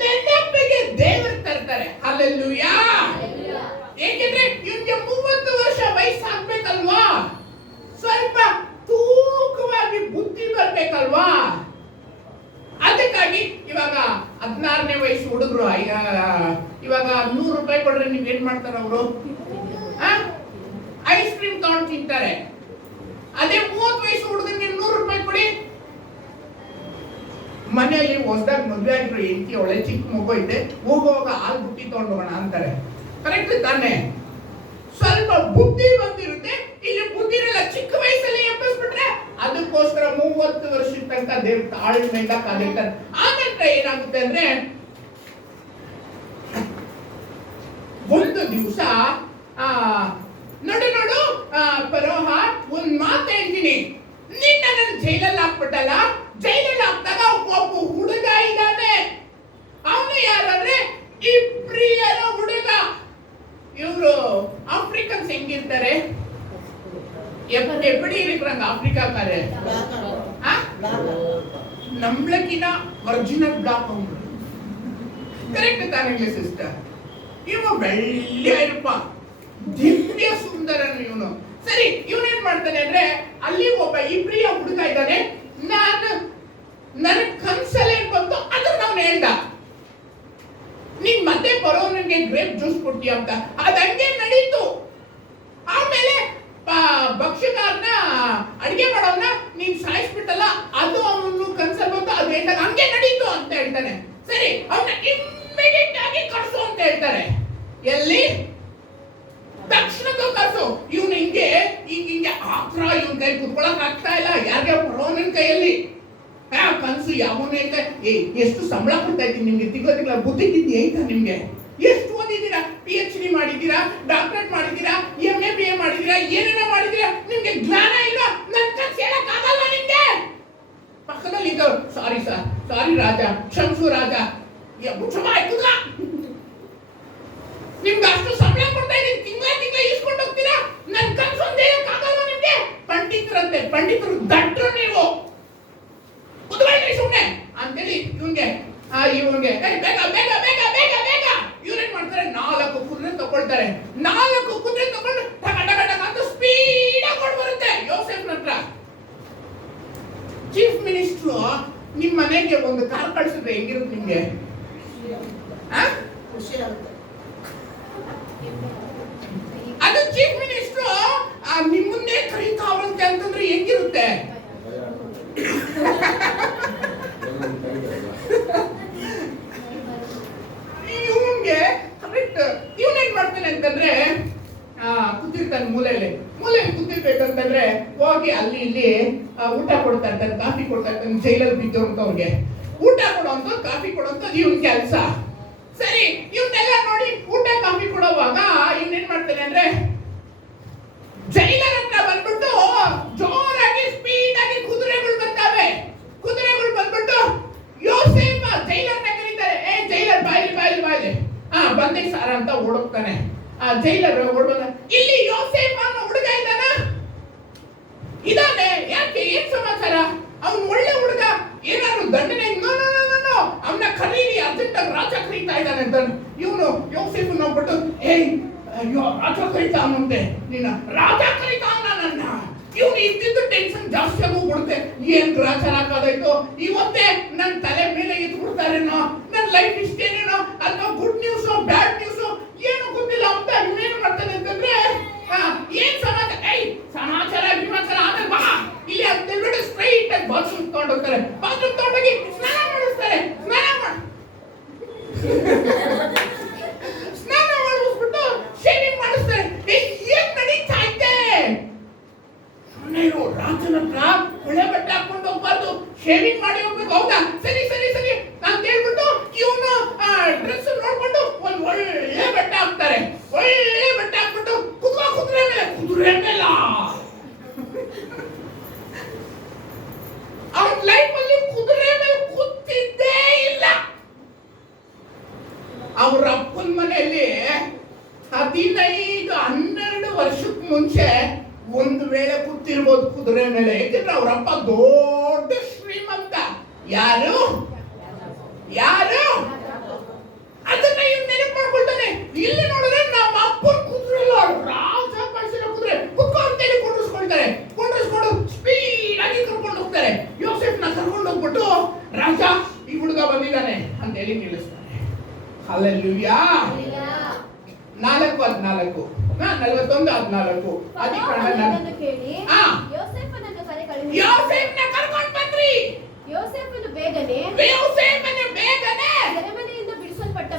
ನೆನಪಿಗೆ ದೇವರು ತರ್ತಾರೆ. ಹಲ್ಲೆಲೂಯಾ. ಏಕೆಂದ್ರೆ ಇವನಿಗೆ 30 ವರ್ಷ ವಯಸ್ಸಾಗ್ಬೇಕಲ್ವಾ, ಸ್ವಲ್ಪ ತೂಕವಾಗಿ ಬುದ್ಧಿ ಬರ್ಬೇಕಲ್ವಾ. ಅದಕ್ಕಾಗಿ ಇವಾಗ 16ನೇ ವಯಸ್ಸು ಹುಡುಗರು ಇವಾಗ 100 ರೂಪಾಯಿ ಕೊಡ್ರೆ ನೀವ್ ಏನ್ ಮಾಡ್ತಾರ ಅವರು? ಐಸ್ ಕ್ರೀಮ್ ತಗೊಂಡು ತಿಂತಾರೆ. ಅದೇ 30 ವಯಸ್ಸು ಹುಡುಗನಿಗೆ 100 ರೂಪಾಯಿ ಕೊಡಿ. ಮನೆಯಲ್ಲಿ ಹೊಸದಾಗಿ ಮದುವೆ ಆಗಿರೋ ಹೆಂಡತಿ ಒಳ್ಳೆ ಚಿಕ್ಕ ಮಗು ಐತೆ, ಹೋಗುವಾಗ ಹಾಲು ಬುಟ್ಟಿ ತಗೊಂಡು ಹೋಗೋಣ ಅಂತಾರೆ. ಕರೆಕ್ಟ್ ತಾನೆ? ಸ್ವಲ್ಪ ಬುದ್ಧಿ ಬಂದಿರುತ್ತೆ. ಇಲ್ಲಿ ಬುದ್ಧಿನೆಲ್ಲ ಚಿಕ್ಕ ವಯಸ್ಸಲ್ಲಿ ಎಬ್ಬಿಸ್ಬಿಟ್ರೆ ಅದಕ್ಕೋಸ್ಕರ 30 ವರ್ಷದ ತನಕ ದೇವ್ರ ತಾಳ್ಮೆಯಿಂದ ಕಾದಿರ್ತಾರೆ. ಆಮೇಲೆ ನಂತರ ಏನಾಗುತ್ತೆ ಅಂದ್ರೆ ಒಂದು ದಿವಸ ನೋಡು ಪರೋಹ ಒಂದ್ ಮಾತು ಹೇಳ್ತೀನಿ, ನಿನ್ನ ನನ್ನ ಜೈಲಲ್ಲಿ ಹಾಕ್ಬಿಟ್ಟಲ್ಲ, ಜೈಲಲ್ಲಿ ಹಾಕ್ದಾಗ ಒಬ್ಬ ಹುಡುಗ ಇದ್ದಾನೆ. ಅವನು ಯಾರಂದ್ರೆ ಇಬ್ರಿಯರ ಹುಡುಗ. ಇವರು ಆಫ್ರಿಕನ್ಸ್ ಹೆಂಗಿರ್ತಾರೆ? எப்படி இருக்கிறாங்க ஆப்பிரிக்காக்காரு? நம்மளக்கிನ ಒರಿಜಿನಲ್ ಬ್ಲಾಕ್ அவங்க. ಕರೆಕ್ಟ್ ತಾನೇ ಸಿಸ್ಟರ್? ಇವ ಬೆಳ್ಳಿಯ ಇರಪ್ಪ, ದಿವ್ಯ ಸುಂದರನು ಇವನು. ಸರಿ, ಇವನೇನ್ ಮಾಡ್ತಾನೆ ಅಂದ್ರೆ ಅಲ್ಲಿ ಒಬ್ಬ ಇಬ್ರಿಯ ಹುಡುಗ ಇದ್ದಾನೆ. ನನಗ್ ಕನ್ಸಲ್ಲಿ ಏನ್ ಬಂತು ಅದನ್ನ ಅವ್ನು ಹೇಳ್ದ, ನೀನ್ ಮತ್ತೆ ಬರೋನಿಗೆ ಗ್ರೇಪ್ ಜ್ಯೂಸ್ ಕೊಡ್ತೀಯ ಅಂತ. ಅದಂಗೆ ನಡೀತು. ಆಮೇಲೆ ಭಕ್ಷ್ಯಕಾರನ ಅಡಿಗೆ ಮಾಡೋನ್ನ ನೀನ್ ಸಾಯಿಸ್ಬಿಟ್ಟಲ್ಲ, ಅದು ಅವನು ಕನ್ಸಲ್ಲಿ ಬಂತು, ಅದು ಹೇಳ್ದಾಗ ಹಂಗೆ ನಡೀತು ಅಂತ ಹೇಳ್ತಾನೆ. ಸರಿ, ಅವನ್ನ ಇಮ್ಮಿಡಿಯೇಟ್ ಆಗಿ ಕಳ್ಸು ಅಂತ ಹೇಳ್ತಾರೆ. ಎಲ್ಲಿ? ತಕ್ಷಣಕ್ಕೂ ಕಳ್ಸು. ಇವನು ಹಿಂಗೆ ಆತ್ರ ಇವನ್ ಕೈ ಕುತ್ಕೊಳಕ್ ಆಗ್ತಾ ಇಲ್ಲ, ಯಾರಿಗೆ ಬರೋನಿನ ಕೈಯಲ್ಲಿ. ಕನ್ಸು ಯಾವನ ಎಷ್ಟು ಸಂಬಳ ಕೊಡ್ತಾ ಇದ್ದೀನಿ ನಿಮ್ಗೆ, ತಿಂಗಳ ಬುದ್ಧಿ ಗಿದ್ದಿ ಐತಾ ನಿಮ್ಗೆ? ಎಷ್ಟು ಓದಿದ್ದೀರಾ? PhD ಮಾಡಿದ್ದೀರಾ, ಡಾಕ್ಟರೇಟ್ ಮಾಡಿದ್ದೀರಾ, MA BA ಮಾಡಿದ್ದೀರಾ, ಏನೇನೋ ಮಾಡಿದ್ದೀರಾ, ನಿಮ್ಗೆ ಜ್ಞಾನ ಇಲ್ವಾ? ನನ್ ಕನ್ಸು ಹೇಳಕ್ ಆಗಲ್ವಾ ನಿಮ್ಗೆ? ಪಕ್ಕದಲ್ಲಿ ಇದ್ದವ್ರು, ಸಾರಿ ಸರ್, ಸಾರಿ ರಾಜ, ಕ್ಷಮಿಸು ರಾಜ, ನಿಮ್ಗೆ ಅಷ್ಟು ಸಂಬಳ ಕೊಡ್ತಾ ಇದ್ದೀನಿ, ತಿಂಗಳ ಇಸ್ಕೊಂಡು ಹೋಗ್ತೀರಾ, ನನ್ ಕನ್ಸು ಒಂದ್ ಹೇಳಕ್ಕಾಗಲ್ವಾ ನಿಮ್ಗೆ? ಪಂಡಿತರಂತೆ, ಪಂಡಿತರು ದಡ್ರು ನೀವು, ಕುತ್ಕೊಳ್ಳಿ ಸುಮ್ನೆ ಅಂತೇಳಿ ಇವನ್ಗೆ ಬೇಗ ಬೇಗ ಬೇಗ ಬೇಗ ಬೇಗ ಇವ್ರೇನ್ ಮಾಡ್ತಾರೆ, 4 ಕುದುರೆ ತಗೊಳ್ತಾರೆ. 4 ಕುದುರೆ ತಗೊಂಡು ಟಕ ಟಕ ಟಕ ಅಂತ ಸ್ಪೀಡ್ ಆಗಿ ಓಡ್ ಬರುತ್ತೆ ಯೋಸೆಫ್ನ ಹತ್ರ. ಚೀಫ್ ಮಿನಿಸ್ಟ್ರು ನಿಮ್ ಮನೆಗೆ ಒಂದು ಕಾರ್ ಕಳ್ಸಿದ್ರೆ ಹೆಂಗಿರುತ್ತೆ ನಿಮ್ಗೆ? ಅದು ಚೀಫ್ ಮಿನಿಸ್ಟ್ರು ನಿಮ್ಮನ್ನೇ ಕರೀತಾವಂತೆ ಅಂತಂದ್ರೆ ಹೆಂಗಿರುತ್ತೆ? ಇವನ್ಗೆ ಕರೆಕ್ಟ್ ಇವನೇನ್ ಮಾಡ್ತಾನೆ ಅಂತಂದ್ರೆ ಕೂತಿರ್ತಾನೆ ಮೂಲೆಯಲ್ಲಿ ಕೂತಿರ್ಬೇಕಂತಂದ್ರೆ ಹೋಗಿ ಅಲ್ಲಿ ಇಲ್ಲಿ ಊಟ ಕೊಡ್ತಾ ಇರ್ತಾನೆ, ಕಾಫಿ ಕೊಡ್ತಾ ಇರ್ತಾನೆ. ಜೈಲಲ್ಲಿ ಬಿದ್ದವ್ರಿಗೆ ಊಟ ಕೊಡುವಂತ ಕಾಫಿ ಕೊಡುವಂತ ಇವನ್ ಕೆಲಸ. ಸರಿ, ಇವನ್ನೆಲ್ಲ ನೋಡಿ ಊಟ ಕಾಫಿ ಕೊಡುವಾಗ ಇವನೇನ್ ಮಾಡ್ತಾನೆ ಅಂದ್ರೆ ಜೈಲರ್ ಹತ್ರ ಬಂದ್ಬಿಟ್ಟು ಜೋರಾಗಿ ಸ್ಪೀಡ್ ಆಗಿ ಕುದುರೆಗಳು ಬರ್ತವೆ. ಕುದುರೆಗಳು ಬಂದ್ಬಿಟ್ಟು ಯೋಸೇಫ ಜೈಲರ್ನ ಕರೀತಾರೆ. ಜೈಲರ್ ಬಾಯಿಲಿ ಬಂದೆ ಸಾರ ಅಂತ ಓಡೋಗ್ತಾನೆ. ಜೈಲರ್ ಓಡೋದ, ಇಲ್ಲಿ ಯೋಸೇಫ ಅನ್ನೋ ಹುಡುಗ ಇದಾನೆ, ಯಾಕೆ ಏನ್ ಸಮಾಚಾರ? ಅವ್ನು ಒಳ್ಳೆ ಹುಡುಗ, ಏನಾದ್ರು ದಂಡನೆ? ಅವನ್ನ ಕರೀರಿ, ಅರ್ಜೆಂಟ್ ಆಗಿ ರಾಜ ಕರೀತಾ ಇದ್ದಾನೆ ಅಂತ. ಇವನು ಯೋಸೇಫ್ ನೋಡ್ಬಿಟ್ಟು ಅಯ್ಯೋ ರಾಜ ಕರೀತಾ ಅವನಂತೆ, ನೀನ ರಾಜ ಕರೀತಾ ನನ್ನ. ಇವನು ಇದ್ದಿದ್ದು ಟೆನ್ಷನ್ ಜಾಸ್ತಿ ಆಗೋಗ್ಬಿಡುತ್ತೆ. ಏನ್ ಗ್ರಾಚಾರ ಹಾಕೋದಾಯ್ತು ಇವತ್ತೇ ನನ್ನ ತಲೆ ಮೇಲೆ ಎದ್ದು ಬಿಡ್ತಾರೇನೋ, ನನ್ನ ಲೈಫ್ ಇಷ್ಟೇನೇನೋ, ಅಥವಾ ಗುಡ್ ನ್ಯೂಸ್ ಬ್ಯಾಡ್ ನ್ಯೂಸ್ ಏನು ಗೊತ್ತಿಲ್ಲ ಅಂತ ಇವನೇನು ಮಾಡ್ತಾನೆ ಅಂತಂದ್ರೆ ಏನ್ ಸಮಾಚಾರ ವಿಮಾಚಾರ ಆಮೇಲೆ ಬಾ ಇಲ್ಲಿ ಅಂತ ಹೇಳ್ಬಿಟ್ಟು ಸ್ಟ್ರೈಟ್ ಆಗಿ ಬಾತ್ರೂಮ್ ತಗೊಂಡು ಹೋಗ್ತಾರೆ. ಬಾತ್ರೂಮ್ ತಗೊಂಡೋಗಿ ಸ್ನಾನ ಮಾಡಿಸ್ತಾರೆ. ಸ್ನಾನ ಮಾಡಿಸ್ಬಿಟ್ಟು ಶೇವಿಂಗ್ ಮಾಡಿಸ್ತಾರೆ. ಏನ್ ನಡೀತಾ ಇದೆ? ರಾಜನ ಹತ್ರ ಒಳ್ಳೆ ಬಟ್ಟೆ ಹಾಕೊಂಡು ಹೋಗ್ಬಾರ್ದು, ಶೇವಿಂಗ್ ಮಾಡಿ ಹೋಗ್ಬೇಕು. ಹೌದಾ? ಸರಿ ಅಂತ ಹೇಳ್ಬಿಟ್ಟು ಇವನು ಡ್ರೆಸ್ ನೋಡ್ಕೊಂಡು ಒಂದ್ ಒಳ್ಳೆ ಬಟ್ಟೆ ಹಾಕ್ತಾರೆ. ಒಳ್ಳೆ ಬಟ್ಟೆ ಹಾಕ್ಬಿಟ್ಟು ಕುದುರೆ ಮೇಲೆ ಅವನ ಲೈಫ್ ಅಲ್ಲಿ ಕುದುರೆ ಮೇಲೆ ಕೂತಿದ್ದೇ ಇಲ್ಲ. ಅವ್ರ ಅಪ್ಪನ ಮನೆಯಲ್ಲಿ 15-12 ವರ್ಷಕ್ಕೆ ಮುಂಚೆ ಒಂದು ವೇಳೆ ಕೂತಿರ್ಬೋದು ಕುದುರೆ ಮೇಲೆ. ಯಾಕಂದ್ರೆ ಅವ್ರಪ್ಪ ದೊಡ್ಡ ಶ್ರೀಮಂತ. ಯಾರು ಅದನ್ನ ಇವ್ ನೆನಪು ಮಾಡ್ಕೊಳ್ತಾನೆ. ಇಲ್ಲಿ ನೋಡಿದ್ರೆ ನಮ್ಮ ಅಪ್ಪನ ಕುದುರೆ ರಾಜ ಕಳಿಸಿರೋ ಕುದುರೆ ಕುಕ್ಕ ಅಂತೇಳಿ ಕೊಂಡಿಸ್ಕೊಂಡು ಸ್ಪೀಡ್ ಆಗಿ ಕರ್ಕೊಂಡು ಹೋಗ್ತಾರೆ. ಯೋಸೆಫ್ನ ಕರ್ಕೊಂಡು ಹೋಗ್ಬಿಟ್ಟು ರಾಜ ಈ ಹುಡುಗ ಬಂದಿದ್ದಾನೆ ಅಂತ ಹೇಳಿ ನಿಲ್ಲಿಸ್ತಾನೆ. ಹಲ್ಲೆಲೂಯಾ. 4:14 41:14 ಅದನ್ನು ಕೇಳಿ ಯೋಸೇಫನನ್ನು ಕರ್ಕೊಂಡು ಬನ್ರಿ. ಯೋಸೇಫನು ಬೇಗನೆ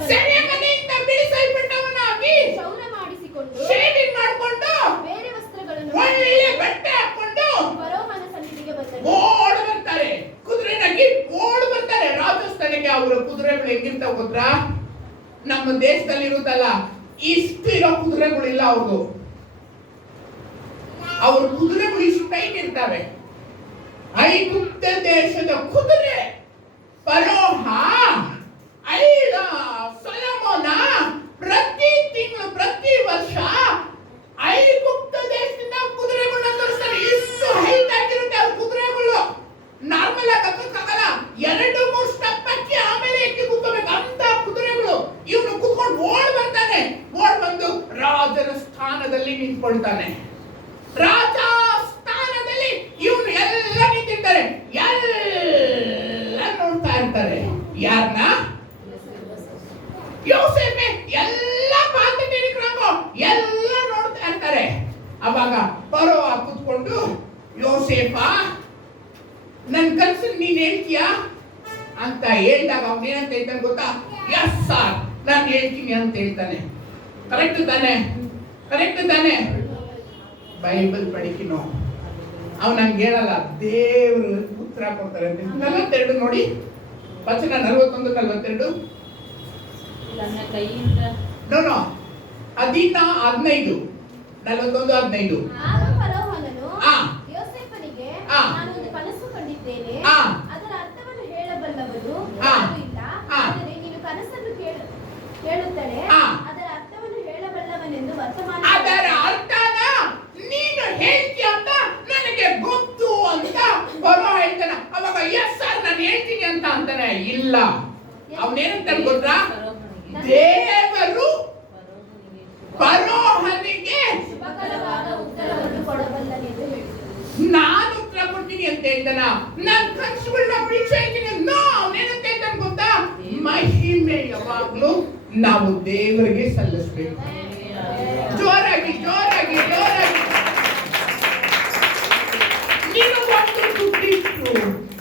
ಸೆರೆಮನೆಯಿಂದ ಬಿಡಿಸಲ್ಪಟ್ಟವನಾಗಿ ಕ್ಷೌರ ಮಾಡಿಸಿಕೊಂಡು ಶೇವಿಂಗ್ ಮಾಡಿಕೊಂಡು ಬೇರೆ ವಸ್ತ್ರಗಳನ್ನು ಒಳ್ಳೆ ಬಟ್ಟೆ ಹಾಕೊಂಡು ಫರೋಹನ ಸನ್ನಿಧಿಗೆ ಬಂದನು. ಓಡ್ ಬರ್ತಾರೆ, ಕುದುರೆನಾಗಿ ಓಡ್ ಬರ್ತಾರೆ ರಾಜಸ್ಥಾನಕ್ಕೆ. ಆ ಕುದುರೆಗಳು ಹೆಂಗಿರ್ತಾವ ಗೊತ್ತಾ? ನಮ್ಮ ದೇಶದಲ್ಲಿ ಇರುತ್ತಲ್ಲ ಇಷ್ಟು ಇರೋ ಕುದುರೆಗಳಿಲ್ಲ ಅವ್ರದ್ದು. ಅವ್ರ ಕುದುರೆಗಳು ಇಷ್ಟು ಟೈಟ್ ಇರ್ತವೆ. ಐಗುಪ್ತ ದೇಶದ ಕುದುರೆ ಫರೋಹ, ಐಲ, ಸೊಲೊಮೋನ ಪ್ರತಿ ತಿಂಗಳು ಪ್ರತಿ ವರ್ಷ ಐಗುಪ್ತ ದೇಶದಿಂದ ಕುದುರೆಗಳನ್ನ ತರಿಸ್ತಾರೆ. ಇಷ್ಟು ಹೈಟ್ ಆಗಿರುತ್ತೆ ಅವ್ರ ಕುದುರೆಗಳು. ನಾರ್ಮಲ್ ಆಗಿ ಹತ್ತಕ್ಕಾಗಲ್ಲ, 2-3 ಸ್ಟೆಪ್ ಹಾಕಿ ಆಮೇಲೆ ಎತ್ತಿ ಕೂತ್ಕೋಬೇಕು ಅಂತ ಕುದುರೆಗಳು. ಇವನು ಕೂತ್ಕೊಂಡು ಓಡ್ ಬರ್ತಾನೆ, ಓಡ್ ಬಂದು ರಾಜನ ಸ್ಥಾನದಲ್ಲಿ ನಿಂತ್ಕೊಳ್ತಾನೆ. ರಾಜ ಸ್ಥಾನದಲ್ಲಿ ಇವನು ಎಲ್ಲ ನಿಂತಿರ್ತಾರೆ, ಎಲ್ಲ ನೋಡ್ತಾ ಇರ್ತಾರೆ. ಯಾರನ್ನ? ಯೋಸೇಫೆ. ಎಲ್ಲ ಪಾತ್ರಗಳು ಎಲ್ಲ ನೋಡ್ತಾ ಇರ್ತಾರೆ. ಅವಾಗ ಫರೋಹ ಕೂತ್ಕೊಂಡು, ಯೋಸೇಫ ನನ್ ಕನ್ಸು ನೀನ್ ಹೇಳ್ತೀಯಾ ಅಂತ ಹೇಳಿದಾಗ ಅವನೇನಂತ ಹೇಳ್ತಾನೆ ಗೊತ್ತಾ? ಎಸ್ ಸರ್, ನಾನು ಹೇಳ್ತೀನಿ ಅಂತ ಹೇಳ್ತಾನೆ. ಕರೆಕ್ಟ್ ತಾನೆ? ಕರೆಕ್ಟ್ ತಾನೆ? ಬೈಬಲ್ ಪಡಿಕಿನೋ ಅವ್ ನಂಗೆ ಹೇಳಲ್ಲ, ದೇವರು ಉತ್ತರ ಕೊಡ್ತಾರೆ ಅಂತ. 42 ನೋಡಿ, ವಚನ 41-42. ನೋ 15, 41-15. ಆಗ ಫರೋಹನು ಆ. ಯೋಸೇಫನಿಗೆ, ಆ. ನಾನೊಂದು ಕನಸು ಕಂಡಿದ್ದೇನೆ, ಆ. ಅದರ ಅರ್ಥವನ್ನು ಹೇಳಬಲ್ಲವನು ಆ. ಯಾರೂ ಇಲ್ಲ. ಆ. ಆದರೆ ನೀನು ಕನಸನ್ನು ಕೇಳುತ್ತಲೇ ಆ. ಅದರ ಅರ್ಥವನ್ನು ಹೇಳಬಲ್ಲವನೆಂದು ವರ್ತಮಾನ ಅದರ ಅರ್ಥನ ನೀನು ಹೇಳ್ತೀಯ ಅಂತ ನನಗೆ ಗೊತ್ತು ಅಂತ ಫರೋಹ ಹೇಳ್ತಾನೆ. ಅವಾಗ ಎಸ್ ಸರ್ ನಾನು ಹೇಳ್ತೀನಿ ಅಂತ ಅಂತಾನೆ. ಇಲ್ಲ, ಅವನೇನಂತಾನೆ ಗೊತ್ತಾ? ದೇವರು ಫರೋಹನಿಗೆ ಶುಭಕರವಾದ ಉತ್ತರವನ್ನು ಕೊಡಬಲ್ಲನೆಂದು ಹೇಳಿದನು. ನಾನು ಉತ್ತರ ಕೊಡ್ತೀನಿ ಅಂತ ಹೇಳ್ತಾನ. ನಾನು ಕನಸುಗಳನ್ನ ಬಿಡಿಸ್ತೀನಿ. ನೋ, ಅವನೇನಂತ ಹೇಳ್ತಾನೆ ಗೊತ್ತಾ? ಮಹಿಮೆ ಯಾವಾಗ್ಲೂ ನಾವು ದೇವರಿಗೆ ಸಲ್ಲಿಸಬೇಕು. ಜೋರಾಗಿ ಜೋರಾಗಿ ಜೋರಾಗಿ. ನಿಮಗೊಂದು ದುಡ್ಡಿಟ್ರು,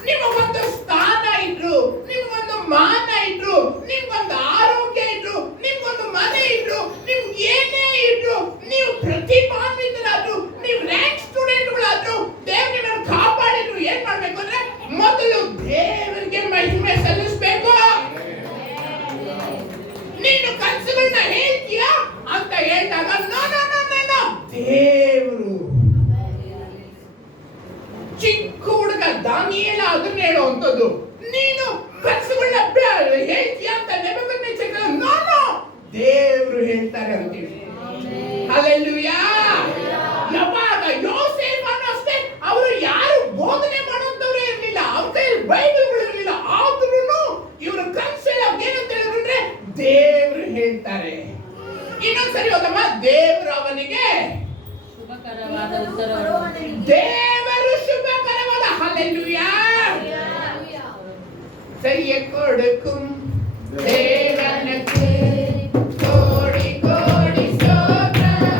ನಿಮಗೊಂದು ಸ್ಥಾನ ಇಟ್ರು, ನಿಮಗೊಂದು ಮಾನ ಇಟ್ರು, ನಿಮ್ಗೊಂದು ಆರೋಗ್ಯ ಇಟ್ರು, ನಿಮ್ಗೊಂದು ಮನೆ ಇಟ್ರು, ನಿಮ್ಗೆ ಏನೇ ಇಟ್ರು, ನೀವು ಪ್ರತಿಭಾನ್ವಿತರಾದ್ರು, ನೀವು ರ್ಯಾಂಕ್ ಸ್ಟೂಡೆಂಟ್ಗಳಾದ್ರು, ದೇವ್ರು ನಿಮ್ಮನ್ನು ಕಾಪಾಡಿದ್ರು, ಏನ್ ಮಾಡ್ಬೇಕು ಅಂದ್ರೆ ಮೊದಲು ದೇವರಿಗೆ ಮಹಿಮೆ ಸಲ್ಲಿಸಬೇಕು. ನೀನು ಕನಸುಗಳನ್ನ ಹೇಳ್ತೀಯಾ ಅಂತ ಹೇಳಿದಾಗ no no no no no, ದೇವರು. ಚಿಕ್ಕ ಹುಡುಗ ದಾನಿಯೇಲ ಅದನ್ನ ಹೇಳುವಂಥದ್ದು. ನೀನು ಕನಸುಗಳನ್ನ ಹೇಳ್ತೀಯಾ ಅಂತ ನೆಬೂಕದ್ನೆಚ್ಚರ ನೋ ನೋ, ದೇವರು ಹೇಳ್ತಾರೆ ಅಂತೀವಿ. ಹಲ್ಲೆಲೂಯಾ. ಯಾವಾಗ ಯೋಸೇಫನು ಅಷ್ಟೇ, ಅವರು ಯಾರು ಬೋಧನೆ ಮಾಡುವಂತವ್ರು ಇರಲಿಲ್ಲ, ಅವ್ರ ಕೈಯಲ್ಲಿ ಬೈಬಲ್ಗಳು ಇರಲಿಲ್ಲ. ಆದ್ರೂ ಇವರು ಕನಸಲ್ಲಿ ಏನಂತ ಹೇಳಿದ್ರೆ ದೇವರು ಹೇಳ್ತಾರೆ. ಇನ್ನೊಂದ್ಸರಿ ಹೋದಮ್ಮ, ದೇವರು ಅವನಿಗೆ ಶುಭಕರವಾದ ಉತ್ತರವನ್ನು ದೇವರು ಶುಭಕರವಾದ ಹಲ್ಲೆಲೂಯಾ செய்ய கொடுக்கும் தேவனுக்கு கோடி கோடி ஸ்தோத்திரம்.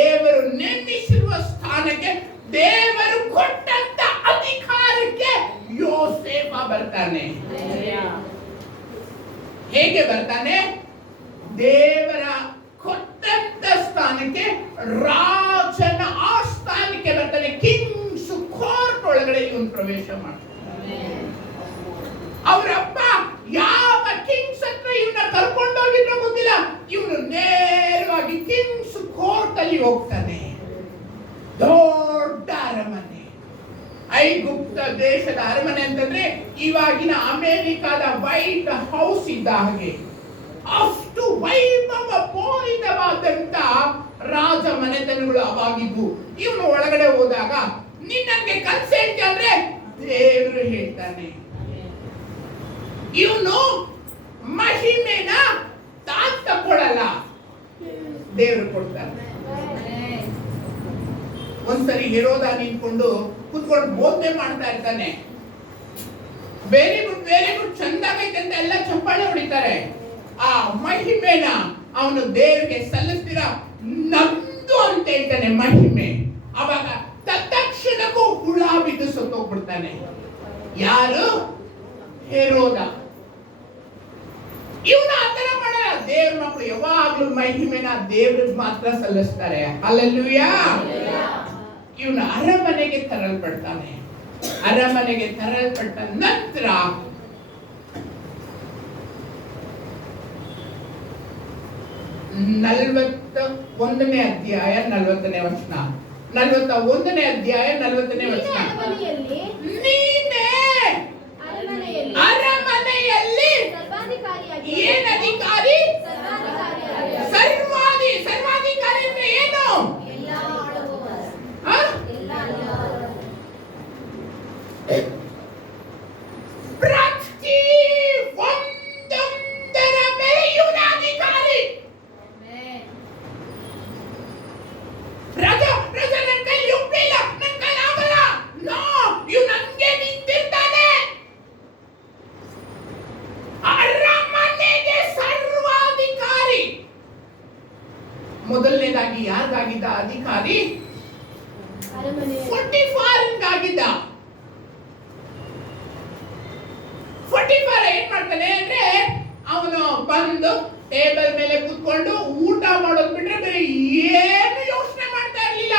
ದೇವರು ನೇಮಿಸಿರುವ ಸ್ಥಾನಕ್ಕೆ, ದೇವರು ಕೊಟ್ಟಂತ ಅಧಿಕಾರಕ್ಕೆ ಯೋಸೇಫ ಬರ್ತಾನೆ. ಹೇಗೆ ಬರ್ತಾನೆ? ದೇವರ ಕೊಟ್ಟಂತ ಸ್ಥಾನಕ್ಕೆ, ರಾಜನ ಆಸ್ಥಾನಕ್ಕೆ ಬರ್ತಾನೆ. ಕಿಂಗ್ಸ್ ಕೋರ್ಟ್ ಒಳಗಡೆ ಇವನು ಪ್ರವೇಶ ಮಾಡ್ತಾನೆ. ಅವರಪ್ಪ ಯಾವ ಕಿಂಗ್ಸ್ ಹತ್ರ ಇವನ್ನ ಕರ್ಕೊಂಡೋಗಿದ್ರು ಗೊತ್ತಿಲ್ಲ, ಇವನು ನೇರವಾಗಿ ಕಿಂಗ್ಸ್ ಕೋರ್ಟ್ ಅಲ್ಲಿ ಹೋಗ್ತಾನೆ. ದೊಡ್ಡ ಅರಮನೆ, ಐಗುಪ್ತ ದೇಶದ ಅರಮನೆ ಅಂತಂದ್ರೆ ಇವಾಗಿನ ಅಮೆರಿಕದ ವೈಟ್ ಹೌಸ್ ಇದ್ದ ಹಾಗೆ, ಅಷ್ಟು ವೈಭವಪೂರಿತವಾದಂತ ರಾಜ ಮನೆತನಗಳು ಅವಾಗಿದ್ವು. ಇವನು ಒಳಗಡೆ ಹೋದಾಗ ನಿನ್ನಂಗೆ ಕನ್ಸೆಂಟ್ ಅಂದ್ರೆ ದೇವರು ಹೇಳ್ತಾನೆ. ಇವನು ಮಹಿಮೆನ ತಾನು ತಗೊಳ್ಳಲ್ಲ, ದೇವರು ಕೊಡ್ತಾನೆ. ಒಂದ್ಸರಿ ಹೆರೋದ ನಿಂತ್ಕೊಂಡು ಕೂತ್ಕೊಂಡು ಬೋಧನೆ ಮಾಡ್ತಾ ಇರ್ತಾನೆ. ವೆರಿ ಗುಡ್ ಚಂದಾಗೈತೆ ಅಂತ ಎಲ್ಲ ಚಪ್ಪಾಳೆ ಹೊಡಿತಾರೆ. ಆ ಮಹಿಮೆನ ಅವನು ದೇವರಿಗೆ ಸಲ್ಲಿಸ್ತೀರಾ, ನಮ್ದು ಅಂತ ಹೇಳ್ತಾನೆ ಮಹಿಮೆ. ಅವಾಗ ತತ್ಕ್ಷಣಕ್ಕೂ ಹುಳ ಬಿದ್ದು ಸತ್ತೋಗ್ಬಿಡ್ತಾನೆ. ಯಾರು? ಹೆರೋದ. ಇವನು ಆತರ ಮಾಡಲ್ಲ. ದೇವ್ರ ಮಕ್ಕಳು ಯಾವಾಗ್ಲೂ ಮಹಿಮೆನ ದೇವ್ರಿಗೆ ಮಾತ್ರ ಸಲ್ಲಿಸ್ತಾರೆ. ಹಲ್ಲೆಲೂಯಾ. ಇವನು ಅರಮನೆಗೆ ತರಲ್ಪಡ್ತಾನೆ. ಅರಮನೆಗೆ ತರಲ್ಪಟ್ಟ ನಂತರ 41ನೇ ಅಧ್ಯಾಯ 40ನೇ ವಚನ. 41ನೇ ಅಧ್ಯಾಯ 40ನೇ ವಚನ. ನೀನೇ ಅರಮನೆಯಲ್ಲಿ ಏನ್ ಅಧಿಕಾರಿ? ಸರ್ವಾಧಿಕಾರಿ ಅಂದ್ರೆ ಏನು? ಪ್ರತಿ ಒಂದೊಂದರ ಮೇಲೆ ಇವನ ಅಧಿಕಾರಿ. ರಾಜ ನನ್ನ ಕೈಲಿ ಉಪ್ಪಿಲ್ಲ, ನನ್ನ ಕೈಲಿ ಆಗಲ್ಲ. ನೋ, ಇವ್ ನಂಗೆ ನಿಂತಿರ್ತಾನೆ. ಅರಮನೆಗೆ ಸರ್ವಾಧಿಕಾರಿ. ಮೊದಲನೇದಾಗಿ ಯಾರಿಗಾಗಿದ್ದ ಅಧಿಕಾರಿ? ಪೊಟಿಫಾರನಿಗಾಗಿದ್ದ. ಪೊಟಿಫಾರ ಏನ್ ಮಾಡ್ತಾನೆ ಅಂದ್ರೆ, ಅವನು ಬಂದು ಟೇಬಲ್ ಮೇಲೆ ಕೂತ್ಕೊಂಡು ಊಟ ಮಾಡೋದ್ ಬಿಟ್ರೆ ಬೇರೆ ಏನು ಯೋಚನೆ ಮಾಡ್ತಾ ಇರ್ಲಿಲ್ಲ.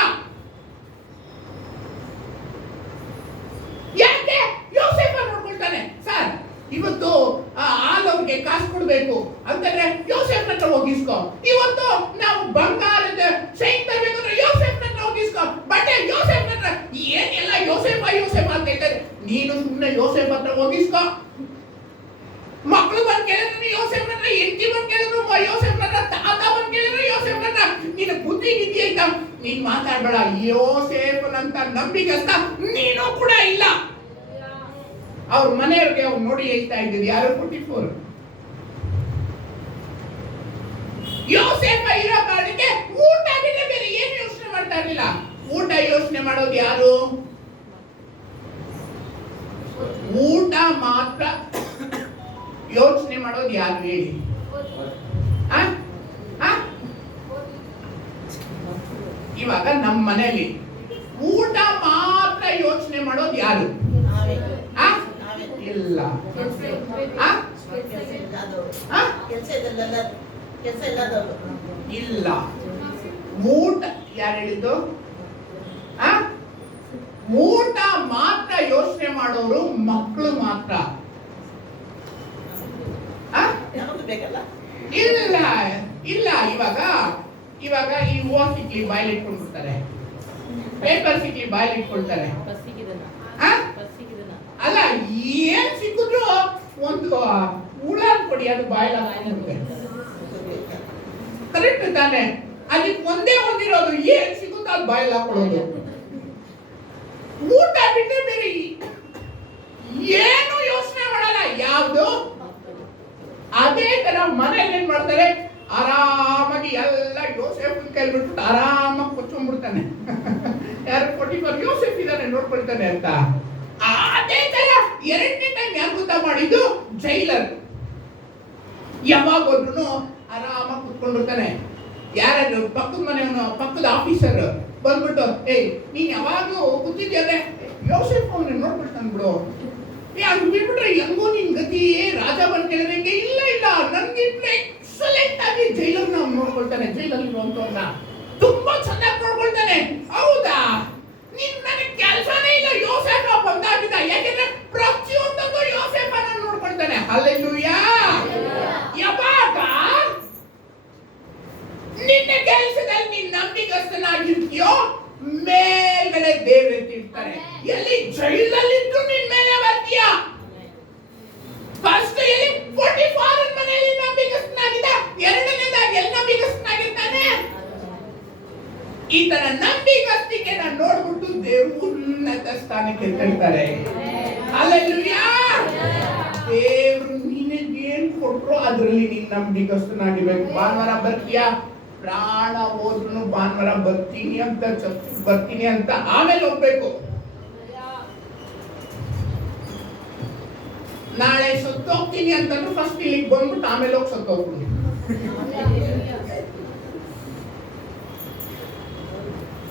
ಯಾಕೆ? ಯೋಸೇಫ ನೋಡ್ಕೊಳ್ತಾನೆ. ಸರ್, ಇವತ್ತು ಆಲವ್ರಿಗೆ ಕಾಸು ಕೊಡ್ಬೇಕು ಅಂತಂದ್ರೆ ಯೋಸೇಫ್ ಹತ್ರ ಹೋಗಿಸ್ಕೊ. ಇವತ್ತು ನಾವು ಬಂಗಾರದ ಚೈನ್ ತರಬೇಕಂದ್ರೆ ಯೋಸೇಫ್ ಹತ್ರ ಹೋಗಿಸ್ಕೊ. ಬಟ್ಟೆ ಯೋಸೇಫ್ ಹತ್ರ. ಏನೆಲ್ಲ ಯೋಸೇಫ ಅಂತ ಹೇಳ್ತಾರೆ. ನೀನು ಸುಮ್ಮನೆ ಯೋಸೇಫ್ ಹತ್ರ ಹೋಗಿಸ್ಕೊ. ಮಕ್ಕಳು ಬಂದ್ ಕೇಳಿದ್ರೆ ಯೋಸೇಫ್ ಹತ್ರ, ಹೆಂಡತಿ ಬಂದ್ ಕೇಳಿದ್ರು ಯೋಸೇಫ್ ಹತ್ರ, ತಾತ ಬಂದ್ ಕೇಳಿದ್ರು ಯೋಸೇಫ್ ಹತ್ರ. ನೀನು ಬುದ್ಧಿ ಗಿದ್ದಿ ಆಯ್ತಾ? ನೀನ್ ಮಾತಾಡ್ಬೇಡ. ಯೋಸೇಫನಂತ ನಂಬಿಕಸ್ತ ನೀನು ಕೂಡ ಇಲ್ಲ. ಅವ್ರ ಮನೆಯವ್ರಿಗೆ ಅವ್ರು ನೋಡಿ ಹೇಳ್ತಾ ಇದ್ದೀವಿ. ಯಾರು? ಪೊಟಿಫಾರ. ಯೋಸೇಫ ಇರೋ ಕಾರಣಕ್ಕೆ ಊಟ ಬಿಟ್ಟರೆ ಬೇರೆ ಏನು ಯೋಚನೆ ಮಾಡ್ತಾ ಇರ್ಲಿಲ್ಲ. ಊಟ ಯೋಚನೆ ಮಾಡೋದು ಯಾರು? ಊಟ ಮಾತ್ರ ಯೋಚನೆ ಮಾಡೋದು ಯಾರು ಹೇಳಿ? ಇವಾಗ ನಮ್ಮ ಮನೆಯಲ್ಲಿ ಊಟ ಮಾತ್ರ ಯೋಚನೆ ಮಾಡೋದು ಯಾರು? ಇಲ್ಲ. ಇಲ್ಲ. ಊಟ ಯಾರು ಹೇಳಿದ್ದು? ಊಟ ಮಾತ್ರ ಯೋಚನೆ ಮಾಡೋರು ಮಕ್ಕಳು ಮಾತ್ರ. ಇಲ್ಲ ಇಲ್ಲ. ಇವಾಗ ಈ ಓ ಸಿಕ್ಲಿ ಬಾಯಲ್ಲಿ ಇಟ್ಕೊಂಡ್ಬಿಡ್ತಾರೆ, ಪೇಪರ್ ಸಿಕ್ಲಿ ಬಾಯಲ್ಲಿ ಇಟ್ಕೊಳ್ತಾರೆ. ಅಲ್ಲ, ಏನ್ ಸಿಕ್ಕಿದ್ರು ಒಂದು ಹುಳ ಕೊಡಿ, ಅದು ಬಾಯಿಲ್ಲ. ಕರೆಕ್ಟ್ ತಾನೆ? ಅದಕ್ಕೆ ಒಂದೇ ಒಂದಿರೋದು, ಏನ್ ಸಿಗುತ್ತೋ ಅದು ಬಾಯಿಲ್ಲ ಹಾಕೊಳ್ಳೋದು. ಊಟ ಬಿಟ್ಟರೆ ಬೇರೆ ಏನು ಯೋಚನೆ ಮಾಡಲ್ಲ. ಯಾವ್ದು? ಅದೇ ತರ ಮನೇಲಿ ಏನ್ ಮಾಡ್ತಾರೆ, ಆರಾಮಾಗಿ ಎಲ್ಲ ಯೋಸೇಫ್ ಕೈಲಿ ಬಿಟ್ಬಿಟ್ಟು ಆರಾಮಾಗಿ ಕೊಚ್ಕೊಂಡ್ಬಿಡ್ತಾನೆ. ಯಾರು? ಪೊಟಿಫಾರ. ಯೋಸೇಫ್ ಇದಾನೆ ನೋಡ್ಕೊಳ್ತಾನೆ ಅಂತ. ಅದೇ ತರ ಎರಡನೇ ಟೈಮ್ ಯಾರು ಗೊತ್ತಾ ಮಾಡಿದ್ದು? ಜೈಲರ್. ಯಾವಾಗ ಹೋದ್ರು ಆರಾಮಾಗಿ ಕುತ್ಕೊಂಡಿರ್ತಾನೆ. ಯಾರು ಪಕ್ಕದ ಮನೆಯವನು ಪಕ್ಕದ ಆಫೀಸರ್ ಬಂದ್ಬಿಟ್ಟು ಏಯ್ ನೀನ್ ಯಾವಾಗ್ಲೂ ಕೂತಿದ್ಯಾರೆ ಯೋಸೇಫ್ ಅವನ್ನ ನೋಡ್ಬಿಡ್ತಾನೆ ಬಿಡು. ಹಂಗ್ ಬಿಟ್ಬಿಟ್ರೆ ಹೆಂಗೋ ನಿನ್ ಗತಿ ರಾಜ ಬಂದ್ ಕೇಳಿದ್ರೆ ಇಲ್ಲ ಇಲ್ಲ ನನ್ಗಿಂತ ಎಕ್ಸಲೆಂಟ್ ಆಗಿ ಜೈಲರ್ನ ನೋಡ್ಕೊಳ್ತಾನೆ, ಜೈಲಲ್ಲಿ ಇರುವಂತವ್ರನ್ನ ತುಂಬಾ ಚೆನ್ನಾಗಿ ನೋಡ್ಕೊಳ್ತಾನೆ. ಹೌದಾ, ನಿನ್ ನನಗೆ ಕೆಲಸನೇ ಇಲ್ಲ ಯೋಸೇಫ ಬಂದಾಗಿದ್ದ, ಯಾಕೆಂದ್ರೆ ಪ್ರತಿಯೊಂದಕ್ಕೂ ಯೋಸೇಫನ ನೋಡ್ಕೊಳ್ತಾನೆ. ಹಲ್ಲೆಲೂಯಾ. ಯಾವಾಗ ನಿನ್ನ ಕೆಲಸದಲ್ಲಿ ನೀನ್ ನಂಬಿಕಸ್ಥನಾಗಿರ್ತೀಯೋ ಮೇಲ್ಗಡೆ ದೇವ್ರೆ ತಿಳ್ತಾರೆ. ಎಲ್ಲಿ ಜೈಲಲ್ಲಿದ್ದು ನಿನ್ ಮೇಲೆ ಬರ್ತೀಯ. ಫಸ್ಟ್ ಎಲ್ಲಿ ಪೋಟಿಫಾರನ ಮನೆಯಲ್ಲಿ ನಂಬಿಕಸ್ಥನಾಗಿದ್ದ, ಎರಡನೇದಾಗಿ ಎಲ್ಲಿ ನಂಬಿಕಸ್ಥನಾಗಿರ್ತಾನೆ. ಈ ತರ ನಂಬಿಕಸ್ತಿಕೆ ನೋಡ್ಬಿಟ್ಟು ದೇವ್ರು ಉನ್ನತ ಸ್ಥಾನಕ್ಕೆ ತಳ್ತಾರೆ. ಹಲ್ಲೆಲೂಯಾ. ದೇವ್ರು ನಿನಗೆ ಏನ್ ಕೊಟ್ರು ಅದ್ರಲ್ಲಿ ನೀನ್ ನಂಬಿಕಸ್ಥನಾಗಿರ್ಬೇಕು. ಭಾನುವಾರ ಬರ್ತೀಯಾ, ಪ್ರಾಣ ಹೋದ್ರು ಭಾನುವಾರ ಬರ್ತೀನಿ ಅಂತ ಚರ್ಚ್ ಬರ್ತೀನಿ ಅಂತ ಆಮೇಲೆ ಹೋಗ್ಬೇಕು. ನಾಳೆ ಸತ್ತೋಗ್ತೀನಿ ಅಂತಂದ್ರೆ ಫಸ್ಟ್ ಇಲ್ಲಿಗೆ ಬಂದ್ಬಿಟ್ಟು ಆಮೇಲೆ ಹೋಗಿ ಸತ್ತೋಗ್ತೀನಿ.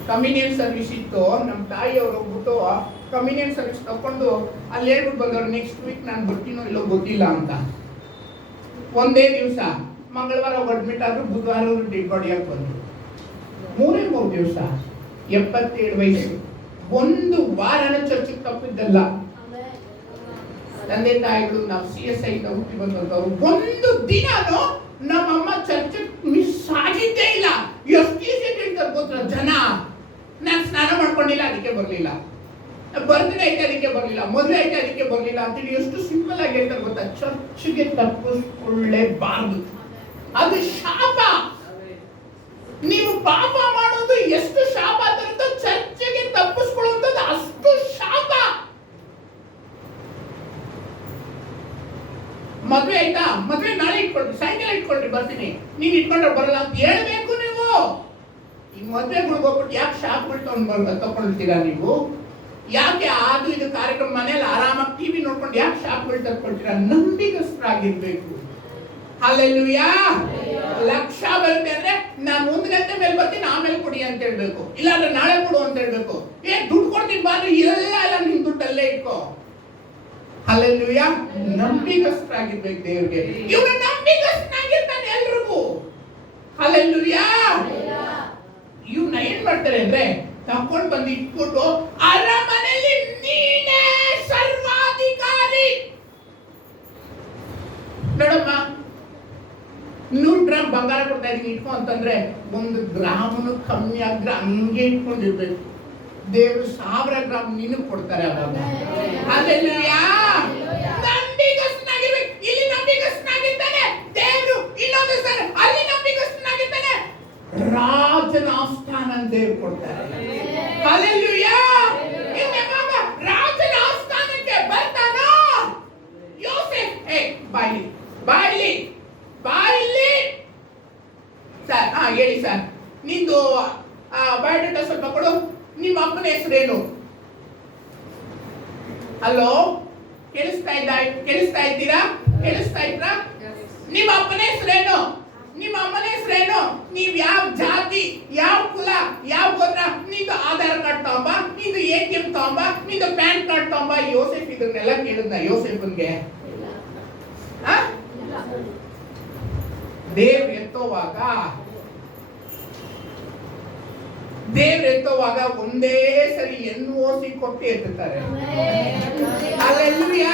ಕಮ್ಯುನಿಯನ್ ಸರ್ವಿಸ್ ಇತ್ತು, ನಮ್ಮ ತಾಯಿಯವ್ರು ಹೋಗ್ಬಿಟ್ಟು ಕಮ್ಯುನಿಯನ್ ಸರ್ವಿಸ್ ತಕೊಂಡು ಅಲ್ಲಿ ಹೇಳ್ಬಿಟ್ಟು ಬಂದವ್ರು ನೆಕ್ಸ್ಟ್ ವೀಕ್ ನಾನು ಬರ್ತೀನೋ ಇಲ್ಲೋ ಗೊತ್ತಿಲ್ಲ ಅಂತ. ಒಂದೇ ದಿವಸ ಮಂಗಳವಾರ ಅಡ್ಮಿಟ್ ಆದ್ರು, ಬುಧವಾರ ಡೆಡ್ ಬಾಡಿ ಆಗಿ ಬಂದ್ರು. 3 ದಿವಸ 77 ವಯಸ್ಸು. ಒಂದು ವಾರನ ಚರ್ಚಿಗೆ ತಪ್ಪಿದ್ದಲ್ಲ. ತಂದೆ ತಾಯಿಗಳು ನಾವು CSI ಹುಟ್ಟಿ ಬಂದವರು ಒಂದು ದಿನಾನು ನಮ್ಮಮ್ಮ ಚರ್ಚ್ ಮಿಸ್ ಆಗಿದ್ದೇ ಇಲ್ಲ. ಎಷ್ಟು ಈಸಿ ಹೇಳ್ತಾರೆ ಗೊತ್ತಾ ಜನ, ನಾನು ಸ್ನಾನ ಮಾಡ್ಕೊಂಡಿಲ್ಲ ಅದಕ್ಕೆ ಬರ್ಲಿಲ್ಲ, ಬರ್ತ್ಡೇ ಐತೆ ಅದಕ್ಕೆ ಬರ್ಲಿಲ್ಲ, ಮದುವೆ ಐತೆ ಅದಕ್ಕೆ ಬರ್ಲಿಲ್ಲ ಅಂತೇಳಿ ಎಷ್ಟು ಸಿಂಪಲ್ ಆಗಿ ಹೇಳ್ತಾರೆ ಗೊತ್ತಾ. ಚರ್ಚ್ಗೆ ತಪ್ಪಿಸ್ಕೊಳ್ಳೇಬಾರ್ದು, ಅದು ಶಾಪ. ನೀವು ಪಾಪ ಮಾಡೋದು ಎಷ್ಟು ಶಾಪ ಅಂತ ಚರ್ಚ್ಗೆ ತಪ್ಪಿಸ್ಕೊಳ್ಳುವಂಥದ್ದು ಅಷ್ಟು ಶಾಪ. ಮದ್ವೆ ಆಯ್ತಾ, ಮದ್ವೆ ನಾಳೆ ಇಟ್ಕೊಳ್ರಿ, ಸಾಯಂಕಾಲ ಇಟ್ಕೊಳ್ರಿ ಬರ್ತೀನಿ, ನೀವ್ ಇಟ್ಕೊಂಡ್ರೆ ಬರಲ್ಲ ಅಂತ ಹೇಳ್ಬೇಕು ನೀವು. ಈ ಮದ್ವೆಗಳಿಗೆ ಹೋಗ್ಬಿಟ್ಟು ಯಾಕೆ ಶಾಪ್ಗಳು ತಗೊಂಡ್ತೀರಾ ನೀವು? ಯಾಕೆ ಅದು ಇದು ಕಾರ್ಯಕ್ರಮ ಮನೇಲಿ ಆರಾಮಾಗಿ ಟಿವಿ ನೋಡ್ಕೊಂಡು ಯಾಕೆ ಶಾಪ್ಗಳು ತಗೊಳ್ತೀರಾ? ನಂಬಿಕಸ್ಥರಾಗಿರ್ಬೇಕು. ಹಲ್ಲೆಲೂಯಾ. ಲಕ್ಷ ಬರುತ್ತೆ ಅಂದ್ರೆ ನಾನು 1 ಗಂಟೆ ಮೇಲೆ ಬರ್ತೀನಿ ಆಮೇಲೆ ಕೊಡಿ ಅಂತ ಹೇಳ್ಬೇಕು, ಇಲ್ಲಾಂದ್ರೆ ನಾಳೆ ಕೊಡು ಅಂತ ಹೇಳ್ಬೇಕು. ದುಡ್ಡು ಕೊಡ್ತೀನಿ ಬಾಂದ್ರೆ ಎಲ್ಲ ನಿನ್ ದುಡ್ಡಲ್ಲೇ ಇಟ್ಕೋ. ಹಲ್ಲೆಲೂಯಾ. ನಂಬಿಕಸ್ಥರಾಗಿರ್ಬೇಕು ದೇವ್ರಿಗೆ. ಇವ್ರು ನಂಬಿಕಸ್ಥನಾಗಿರ್ತಾನೆ ಎಲ್ರಿಗೂ. ಹಲ್ಲೆಲೂಯಾ. ಇವ್ನ ಏನ್ ಮಾಡ್ತಾರೆ ಅಂದ್ರೆ ತಕೊಂಡ್ ಬಂದು ಇಟ್ಬಿಟ್ಟು ಅರಮನೆಯಲ್ಲಿ ನೀನೇ ಸರ್ವಾಧಿಕಾರಿ. ನೋಡಮ್ಮ, 100 ಗ್ರಾಮ್ ಬಂಗಾರ ಕೊಡ್ತಾ ಇದೀನಿ ಇಟ್ಕೊ ಅಂತಂದ್ರೆ 1 ಗ್ರಾಮನು ಕಮ್ಮಿ ಆದ್ರೆ ಹಂಗೆ ಇಟ್ಕೊಂಡಿರ್ಬೇಕು. ದೇವರು 1000 ಗ್ರಾಮ್ ನಿನಗೆ ಕೊಡ್ತಾರೆ ಅವಾಗ. ಹಲ್ಲೆಲೂಯಾ. ನಂಬಿಕಸ್ಥನಾಗಿರ್ಬೇಕು. ಇಲ್ಲಿ ನಂಬಿಕಸ್ಥನಾಗಿರ್ತಾನೆ ದೇವರು, ಇನ್ನೊಂದು ಸರಿ ಅಲ್ಲಿ ನಂಬಿಕಸ್ಥನಾಗಿರ್ತಾನೆ ರಾಜನ ಆಸ್ಥಾನ ದೇವರು ಕೊಡ್ತಾರೆ. ಹಲ್ಲೆಲೂಯಾ. ಯಾವಾಗ ರಾಜನ ಆಸ್ಥಾನಕ್ಕೆ ಬರ್ತಾನೋ ಯೋಸೇಫ್ ಬಾಯ್ಲಿ ಬಾಯ್ಲಿ ಬಾಯ್ಲಿ ಸರ್, ಹೇಳಿ ಸರ್, ನಿಂದು ಬಯೋಡೇಟಾ ಸ್ವಲ್ಪ ಕೊಡು. ನಿಮ್ಮ ಅಪ್ಪನ ಹೆಸರೇನು? ಹಲೋ, ಕೇಳಿಸ್ತಾ ಇದ್ದೀರಾ? ಕೇಳಿಸ್ತಾ ಇದ್ರಾ? ನಿಮ್ಮ ಅಪ್ಪನ ಹೆಸರೇನು? ನಿಮ್ಮ ಅಮ್ಮನ ಹೆಸರೇನು? ನೀವ್ ಯಾವ ಜಾತಿ, ಯಾವ ಕುಲ, ಯಾವ ಗೋತ್ರ? ನಿಂದು ಆಧಾರ್ ಕಾರ್ಡ್ ತಗೊಂಬ, ನಿಂದು ATM ತಗೊಂಬ, ನಿಂದು ಪ್ಯಾನ್ ಕಾರ್ಡ್ ತಗೊಂಬ. ಯೋಸೇಫ್ ಇದನ್ನೆಲ್ಲ ಕೇಳಿದ್ನ ಯೋಸೇಫನ್ಗೆ? ದೇವ್ರು ಎತ್ತೋವಾಗ ಒಂದೇ ಸರಿ NOC ಕೊಟ್ಟು ಎತ್ತುತ್ತಾರೆ. ಹಲ್ಲೆಲೂಯಾ.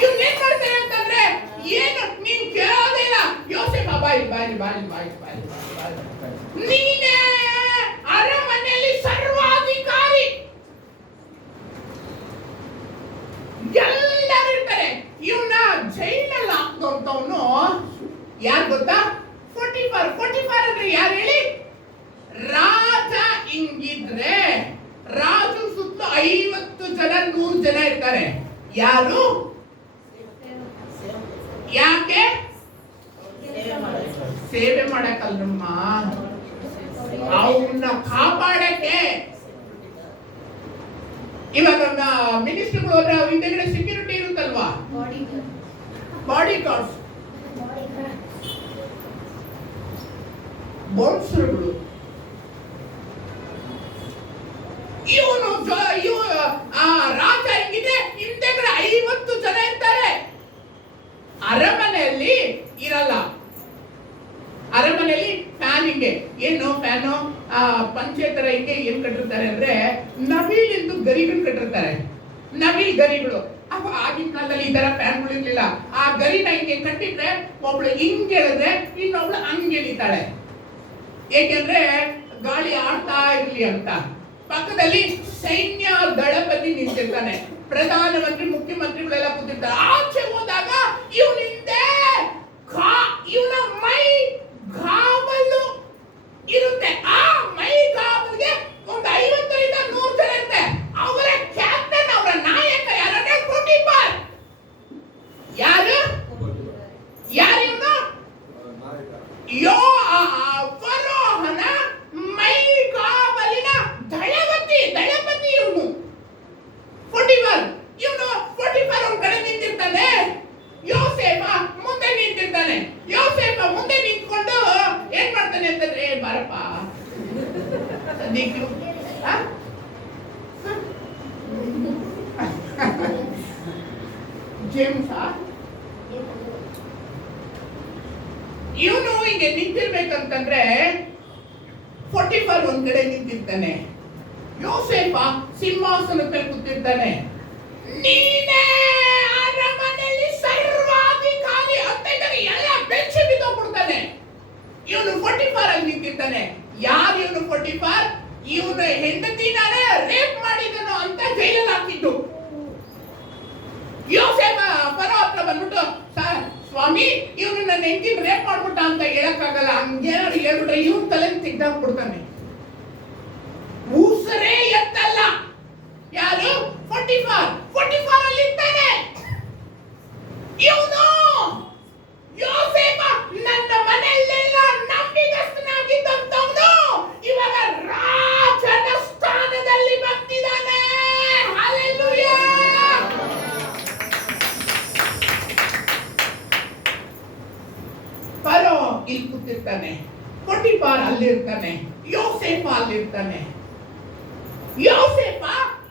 ಇವ್ರು ಏನ್ ಮಾಡ್ತಾರೆ ಅಂತಂದ್ರೆ ಏನು ನೀನ್ ಕೇಳೋದಿಲ್ಲ. ಯೋಸೇಫ ಬಾಯಿ ನೀನೇ ಅರಮನೆಯಲ್ಲಿ ಸರ್ವಾಧಿಕಾರಿ. ಎಲ್ಲರೂ ಇರ್ತಾರೆ. ಇವನ್ನ ಜೈಲಲ್ಲಿ ಹಾಕ್ದವನು ಯಾರು ಗೊತ್ತಾ? ಪೋಟಿಫಾರ್ ಅಂದ್ರೆ ಯಾರು ಹೇಳಿ? ರಾಜ. ಹಿಂಗಿದ್ರೆ ರಾಜು ಸುತ್ತ 50 ಜನ 100 ಜನ ಇರ್ತಾರೆ. ಯಾರು? ಯಾಕೆ? ಸೇವೆ ಮಾಡಕ್ಕಲ್ರಮ್ಮ, ಅವನ್ನ ಕಾಪಾಡಕ್ಕೆ. ಇವಾಗ ಮಿನಿಸ್ಟರ್ಗಳು ಹೋದ್ರೆ ಅವ್ರ ಹಿಂದೆಗಡೆ ಸೆಕ್ಯೂರಿಟಿ ಇರುತ್ತಲ್ವಾ, ಬಾಡಿ ಗಾರ್ಡ್ಸ್. ಬೌನ್ಸರ್ಗಳು. ಇವನು ರಾಜ ಹೆಂಗಿದೆ, ಹಿಂದೆಗಡೆ 50 ಜನ ಇರ್ತಾರೆ. ಅರಮನೆಯಲ್ಲಿ ಇರಲ್ಲ. ಅರಮನೆಯಲ್ಲಿ ಫ್ಯಾನ್ ಹಿಂಗೆ, ಏನು ಫ್ಯಾನು ಪಂಚೆ ತರ ಹಿಂಗೆ ಏನ್ ಕಟ್ಟಿರ್ತಾರೆ ಅಂದ್ರೆ ನವಿಲಿಂದು ಗರಿಗಳು ಕಟ್ಟಿರ್ತಾರೆ. ನವಿಲ್ ಗರಿಗಳು. ಅವ ಆಗಿನ ಕಾಲದಲ್ಲಿ ಈ ತರ ಫ್ಯಾನ್ಗಳು ಇರ್ಲಿಲ್ಲ. ಆ ಗರಿನ ಹಿಂಗೆ ಕಟ್ಟಿದ್ರೆ ಒಬ್ಳು ಹಿಂಗೆ ಎಳೆದ್ರೆ ಇನ್ನೊಬ್ಳು ಹಂಗೆ ಎಳಿತಾಳೆ. ಏಕೆಂದ್ರೆ ಗಾಳಿ ಆಡ್ತಾ ಇರ್ಲಿ ಅಂತ. ಪಕ್ಕದಲ್ಲಿ ಸೈನ್ಯ ದಳಪತಿ ನಿಂತಿರ್ತಾನೆ. ಪ್ರಧಾನಮಂತ್ರಿ ಮುಖ್ಯಮಂತ್ರಿಗಳೆಲ್ಲ ಕೂತಿರ್ತಾರೆ. ಆಚೆ ಹೋದಾಗ ಇವನಿಂದೆ ಇವನ ಮೈ ಗಾವಲು ಇರುತ್ತೆ. ಆ ಮೈ ಗಾವಲ್ಗೆ ಒಂದು 50ರಿಂದ 100 ಜನ ಇರುತ್ತೆ. ಅವರ ಕ್ಯಾಪ್ಟನ್, ಅವರ ನಾಯಕ ಯಾರಂದ್ರೆ ಪೊಟಿಫರ್. ಯಾರು ಇವನು? ಫರೋಹನ ಮೈ ಗಾವಲಿನ ದಳಪತಿ ಇವನು ಪೊಟಿಫರ್. ಪೊಟಿಫರ್ ಒಂದ್ ಕಡೆ ನಿಂತಿರ್ತಾನೆ, ಯೋಸೇಫ ಮುಂದೆ ನಿಂತಿರ್ತಾನೆ. ಯೋಸೇಫ ಮುಂದೆ ನಿಂತ್ಕೊಂಡು ಏನ್ ಮಾಡ್ತಾನೆ ಅಂತಂದ್ರೆ, ಬಾರಪ್ಪ ಜೇಮ್ಸ ಇವನು ಹೀಗೆ ನಿಂತಿರ್ಬೇಕಂತಂದ್ರೆ ಪೊಟಿಫರ್ ಒಂದ್ ಕಡೆ ನಿಂತಿರ್ತಾನೆ, ಯೋಸೇಫ ಸಿಂಹಾಸನದ ಮೇಲೆ ಕೂತಿರ್ತಾನೆ. ನೀನೇ ಅರಮನೆಯಲ್ಲಿ ಸರ್ವಾಧಿಕಾರಿ ಅಂತ ಇದ್ದಾಗ ಎಲ್ಲ ಬೆಚ್ಚಿ ಬಿದ್ದೋಗ್ಬಿಡ್ತಾನೆ. ಇವನು ಪೊಟಿಫರ್ ಅಲ್ಲಿ ನಿಂತಿರ್ತಾನೆ. ಯಾರು ಇವನು ಪೊಟಿಫರ್? ಇವನು ಹೆಂಡತಿನಾರೆ ರೇಪ್ ಮಾಡಿದನು ಅಂತ ಜೈಲಲ್ಲಿ ಹಾಕಿದ್ದು. ಯೋಸೇಫ ಫರೋ ಹತ್ರ ಬಂದ್ಬಿಟ್ಟು, ಸ್ವಾಮಿ ಇವನು ನನ್ನ ಹೆಂಡತಿನ ರೇಪ್ ಮಾಡ್ಬಿಟ್ಟ ಅಂತ ಹೇಳಕ್ಕಾಗಲ್ಲ, ಹಂಗೇನಾದ್ರು ಹೇಳ್ಬಿಟ್ರೆ ಇವನ್ ತಲೆ ತೆಗ್ದಾಕ್ಬಿಡ್ತಾನೆ. ಉಸಿರೇ ಎತ್ತಲ್ಲ. ಯಾರು? ಪೊಟಿಫರ್ ಅಲ್ಲಿ ಇರ್ತಾನೆ. ಇವನು ಯೋಸೇಫ ನನ್ನ ಮನೆಯಲ್ಲೆಲ್ಲ ನಂಬಿಗಸ್ತನಾಗಿದ್ದಂತವನು ಇವಾಗ ರಾಜನ ಸ್ಥಾನದಲ್ಲಿ ಬರ್ತಿದ್ದಾನೆ. ಹಲ್ಲೆಲೂಯಾ. ಫರೋ ಇಲ್ಲಿ ಕೂತಿರ್ತಾನೆ, ಪೊಟಿಫರ್ ಅಲ್ಲಿರ್ತಾನೆ, ಯೋಸೇಫ ಅಲ್ಲಿರ್ತಾನೆ. ಯೋಸೇಫ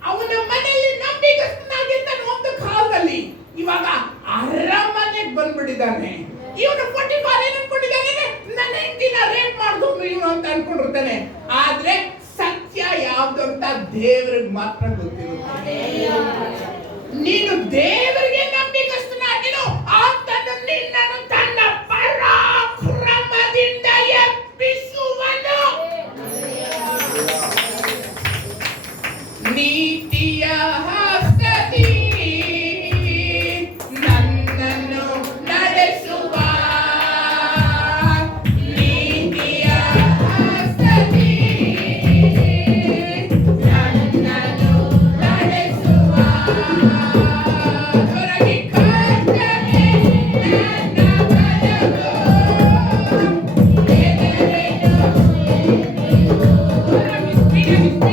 ಅವನ ಮನೆಯಲ್ಲಿ ನಂಬಿಗಸ್ತನಾಗಿರ್ತಾನೆ ಒಂದು ಕಾಲದಲ್ಲಿ. ಇವಾಗ ಅರಮನೆಗೆ ಬಂದ್ಬಿಟ್ಟಿದ್ದಾನೆ. ಇವನು ಪೊಟಿಫರ್ ಏನ್ ಅನ್ಕೊಂಡಿದ್ದಾನೆ, ನನ್ನ ಹೆಂಡತಿನ ರೇಪ್ ಮಾಡಿದ್ರು ಇವನು ಅಂತ ಅನ್ಕೊಂಡಿರ್ತಾನೆ. ಆದ್ರೆ ಸತ್ಯ ಯಾವ್ದು ಅಂತ ದೇವರಿಗೆ ಮಾತ್ರ ಗೊತ್ತಿರುತ್ತೆ. ನೀನು ದೇವರಿಗೆ ನಂಬಿಕಸ್ತನಾಗಿರು, ಆತನು ನಿನ್ನನ್ನು ತನ್ನ ಪರಾಕ್ರಮದಿಂದ ಎಬ್ಬಿಸುವನು. ನೀತಿಯ ಹಸ್ತದಿ ನನ್ನನ್ನು ನಡೆಸುವ, ನೀತಿಯ ಹಸ್ತದಿ ನನ್ನನ್ನು ನಡೆಸುವ. ಹೊರಗೆ ಕರ್ತನೇ ನನ್ನ ಬಲವು, ಎದುರೇನು ಹೊರಗೆ ಸ್ಪೀಡಾಗಿ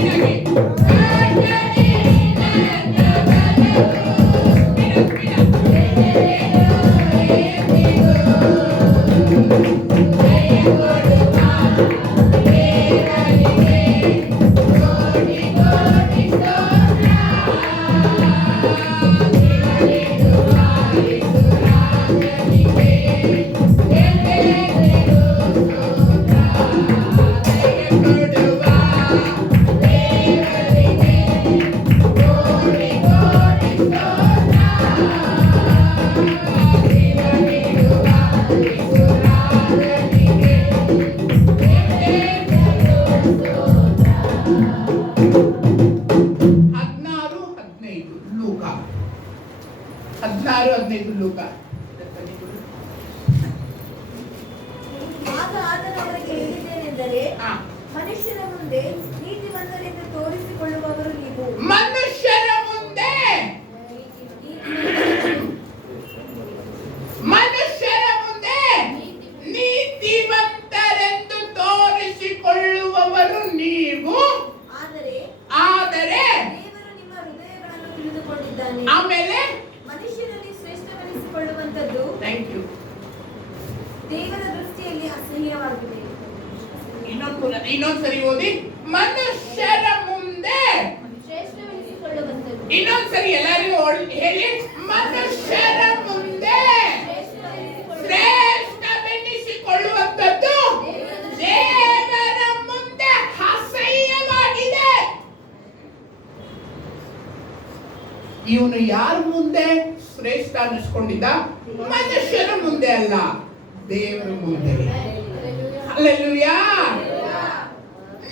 ಮನುಷ್ಯರ ಮುಂದೆ ನೀತಿವಂತರೆಂದು ತೋರಿಸಿಕೊಳ್ಳುವವರು ನೀವು. ಮನುಷ್ಯರ ಮುಂದೆ ನೀತಿವಂತರೆಂದು ತೋರಿಸಿಕೊಳ್ಳುವವರು ನೀವು. ಆದರೆ ದೇವರು ನಿಮ್ಮ ಹೃದಯಗಳನ್ನು ತಿಳಿದುಕೊಂಡಿದ್ದಾನೆ. ಆಮೇಲೆ ಮನುಷ್ಯರಲ್ಲಿ ಶ್ರೇಷ್ಠವೆನಿಸಿಕೊಳ್ಳುವಂತದ್ದು ಥ್ಯಾಂಕ್ ಯು ದೇವರ ದೃಷ್ಟಿಯಲ್ಲಿ ಅಸಹ್ಯವಾಗಿದೆ. ಇನ್ನೊಂದ್ಸರಿ ಓದಿ. ಮನುಷ್ಯರ ಮುಂದೆ ಶ್ರೇಷ್ಠವೆನಿಸಿಕೊಳ್ಳುವಂಥದ್ದು. ಇನ್ನೊಂದ್ಸರಿ ಎಲ್ಲರಿಗೂ ಹೇಳಿ. ಮನುಷ್ಯರ ಮುಂದೆ ಶ್ರೇಷ್ಠವೆನಿಸಿಕೊಳ್ಳುವಂಥದ್ದು ದೇವರ ಮುಂದೆ ಅಸಹ್ಯವಾಗಿದೆ. ಇವನು ಯಾರ ಮುಂದೆ ಶ್ರೇಷ್ಠ ಅನ್ನಿಸ್ಕೊಂಡಿದ್ದ? ಮನುಷ್ಯರ ಮುಂದೆ ಅಲ್ಲ, ದೇವರ ಮುಂದೆ. ಹಲ್ಲೆಲೂಯಾ.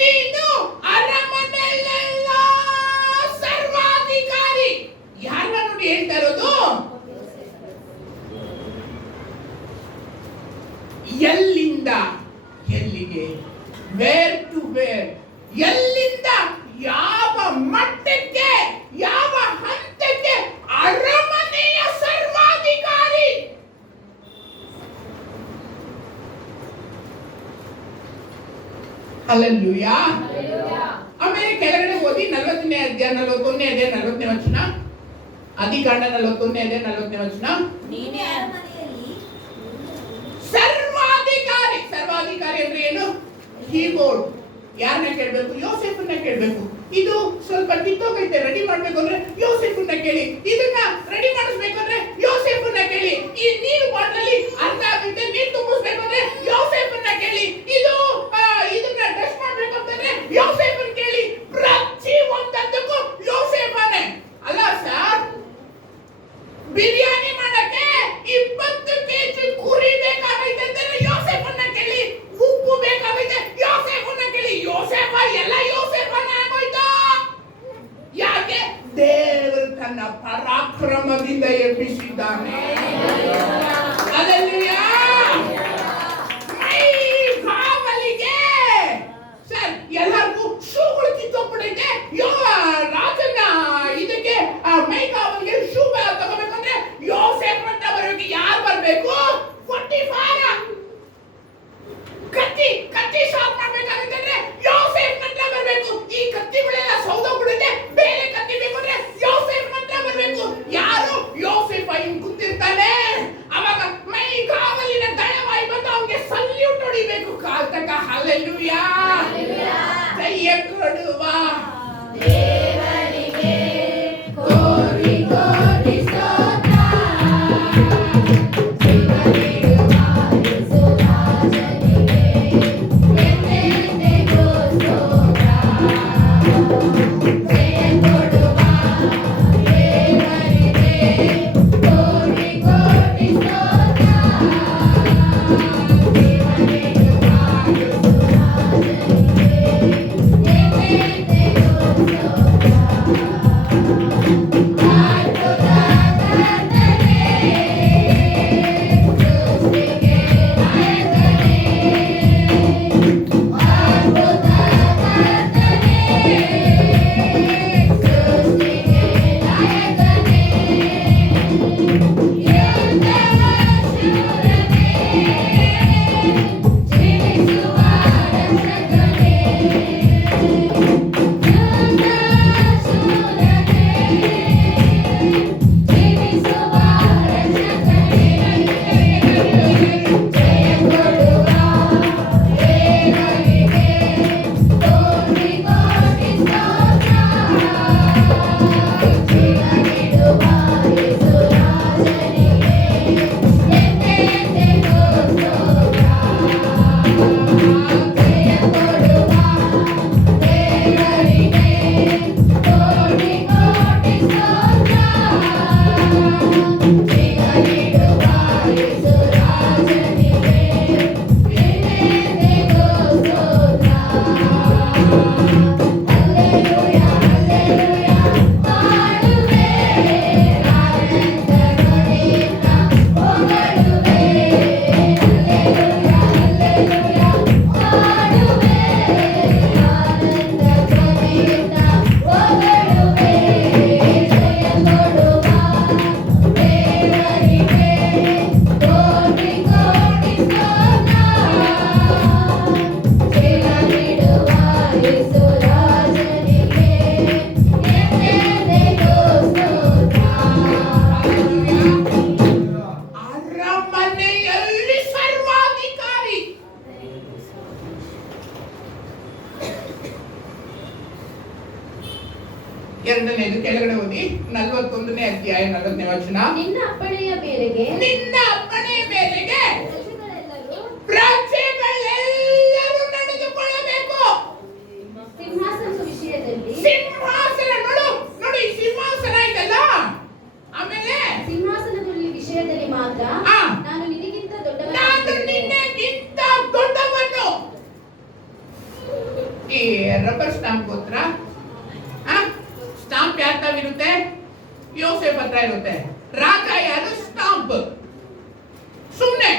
ನೀನು ಅರಮನೆಯಲ್ಲೆಲ್ಲ ಸರ್ವಾಧಿಕಾರಿ. ಯಾರನ್ನ ನೋಡಿ ಹೇಳ್ತಾ ಇರೋದು? ಎಲ್ಲಿಂದ ಎಲ್ಲಿಗೆ? Where to where? ಎಲ್ಲಿಂದ ಯಾವ ಮಟ್ಟಕ್ಕೆ, ಯಾವ ಹಂತಕ್ಕೆ? ಅರಮನೆಯ ಸರ್ವಾಧಿಕಾರಿ. ಹಲ್ಲೆಲೂಯಾ. ಆಮೇಲೆ ಕೆಳಗಡೆ ಓದಿ 40ನೇ ಅಧ್ಯಾಯ 41ನೇ ಅಧ್ಯಾಯ 40ನೇ ವಚನ. ಆದಿಕಾಂಡ 41ನೇ ಅಧ್ಯಾಯ 40ನೇ ವಚನ. ನೀನೇ ಅರಮನೆಯಲ್ಲಿ ಸರ್ವಾಧಿಕಾರಿ. ಸರ್ವಾಧಿಕಾರಿ ಅಂದ್ರೆ ಏನು? ಕೀಬೋರ್ಡ್. ಯಾರನ್ನ ಕೇಳಬೇಕು? ಯೋಸೇಫನ್ನ ಕೇಳಬೇಕು. ಇದು ಸ್ವಲ್ಪ ಕಿತ್ತೋಗೈತೆ, ರೆಡಿ ಮಾಡ್ಬೇಕು ಅಂದ್ರೆ ಯೋಸೇಫನ್ನ ಕೇಳಿ. ಇದನ್ನ ರೆಡಿ ಮಾಡಿಸ್ಬೇಕಂದ್ರೆ ಯೋಸೇಫನ್ನ ಕೇಳಿ. ಈ ನೀರು ಬಾಟಲಿ ಅರ್ಧ ಆಗೈತೆ, ನೀರು ತುಂಬಿಸ್ಬೇಕಂದ್ರೆ ಯೋಸೇಫನ್ನ ಕೇಳಿ. ಇದನ್ನ ಟೆಸ್ಟ್ ಮಾಡ್ಬೇಕಂತಂದ್ರೆ ಯೋಸೇಫನ್ನ ಕೇಳಿ. ಪ್ರತಿ ಒಂದಕ್ಕೂ ಯೋಸೇಫನೇ. ಅಲ್ಲ ಸರ್, ಬಿರಿಯಾನಿ ಮಾಡಕ್ಕೆ 20 ಕೆಜಿ ಕುರಿ ಬೇಕಾಗೈತೆ ಅಂದ್ರೆ ಯೋಸೇಫನ್ನ ಕೇಳಿ. ಉಪ್ಪು ಬೇಕಾಗೈತೆ, ಯೋಸೇಫನ್ನ ಕೇಳಿ. ಯೋಸೇಫ ಎಲ್ಲ ಯೋಸೇಫನ ಆಗೋಯ್ತು. ಯಾಕೆ? ದೇವರು ತನ್ನ ಪರಾಕ್ರಮದಿಂದ ಎಬ್ಬಿಸಿದ್ದಾನೆ. ಹಲ್ಲೆಲೂಯಾ. ಮೈ ಕಾವಲಿಗೆ ಸರ್ ಎಲ್ಲರಿಗೂ ಶೂಗಳು ಕಿತ್ತೋಗ್ಬಿಡೈತೆ. ರಾಜನ ಇದಕ್ಕೆ ಮೈ ಕಾವಲಿಗೆ ಶೂ ತಗೋಬೇಕಂದ್ರೆ ಯೋಸೇಫ್ ಅಂತ ಬರಬೇಕು. ಯಾರು ಬರ್ಬೇಕು? 44 ಕತ್ತಿ ಶಾಪ್ ಮಾಡ್ಬೇಕಾಗುತ್ತೆ ಯೋಸೇಫ್ ಅಂತ ಬರಬೇಕು. ಈ ಕತ್ತಿಗಳೆಲ್ಲ ಸೌದೋಗ್ಬಿಡುತ್ತೆ, ಬೇರೆ ಕತ್ತಿ ಬೇಕು ಅಂದ್ರೆ ಯೋಸೇಫ್ ಅಂತ ಬರಬೇಕು. ಯಾರು? ಯೋಸೇಫ ಹಿಂಗ್ ಕೂತಿರ್ತಾನೆ. ಅವಾಗ ಮೈ ಕಾವಲಿನ ದಳವಾಯಿ ಬಂದು ಅವನಿಗೆ ಸಲ್ಯೂಟ್ ಹೊಡಿಬೇಕು. ಕಾಲ್ತಕ. ಹಲ್ಲೆಲೂಯಾ. ಕೈಯ ಕೊಡುವ ದೇವರಿಗೆ ಕೋಟಿ ಕೋಟಿ ಸ್ತೋತ್ರ. ಜೀವನಿಡುವ ಯೇಸು ರಾಜನಿಗೆ ಎಂದೆಂದಿಗೂ ಸ್ತೋತ್ರ. ಜಯ ಕೊಡುವ ದೇವರಿಗೆ ಕೋಟಿ ಕೋಟಿ ಸ್ತೋತ್ರ. ಜೀವನಿಡುವ ಯೇಸು ರಾಜನಿಗೆ ಎಂದೆಂದಿಗೂ ಸ್ತೋತ್ರ. ಅದ್ಭುತ ಕರ್ತನೇ, ಸೃಷ್ಟಿಗೆ ನಾಯಕನೇ. ಅದ್ಭುತ ಕರ್ತನೇ, ಸೃಷ್ಟಿಗೆ ನಾಯಕನೇ. ಯುದ್ಧದ ಶೂರನೇ, ಜೀವಿಸುವ ರಕ್ಷಕನೇ. ಎರಡನೇದು ಕೆಳಗಡೆ ಓದಿ 41ನೇ ಅಧ್ಯಾಯ 4ನೇ ವಚನ. ನಿನ್ನ ಅಪ್ಪಣೆಯ ಮೇರೆಗೆ ನಿನ್ನ ಅಪ್ಪಣೆಯ ಮೇರೆಗೆ ಪ್ರಜೆಗಳೆಲ್ಲರೂ ಪ್ರಜೆಗಳೆಲ್ಲರೂ ನಡೆದುಕೊಳ್ಳಬೇಕು. ಸಿಂಹಾಸನದ ವಿಷಯದಲ್ಲಿ ಸಿಂಹಾಸನ ನೋಡಿ ಸಿಂಹಾಸನ ಇದೆಲ್ಲ. ಆಮೇಲೆ ಸಿಂಹಾಸನದಲ್ಲಿ ವಿಷಯದಲ್ಲಿ ಮಾತ್ರ ಆ. ನಾನು ನಿನಗಿಂತ ನಾನು ದೊಡ್ಡವನಾಗಿದ್ದೇನೆ. ನಿನ್ನಗಿಂತ ದೊಡ್ಡವನು. ಈ ರಬ್ಬರ್ ಸ್ಟಾಂಪ್ ಗೋತ್ರ ಸ್ಟಾಂಪ್ ಯಾರ ತಾವಿರುತ್ತೆ? ಯೋಸೇಫ್ ಹತ್ರ ಇರುತ್ತೆ. ರಾಜ ಯಾರು? ಸ್ಟಾಂಪ್. ಸುಮ್ನೆ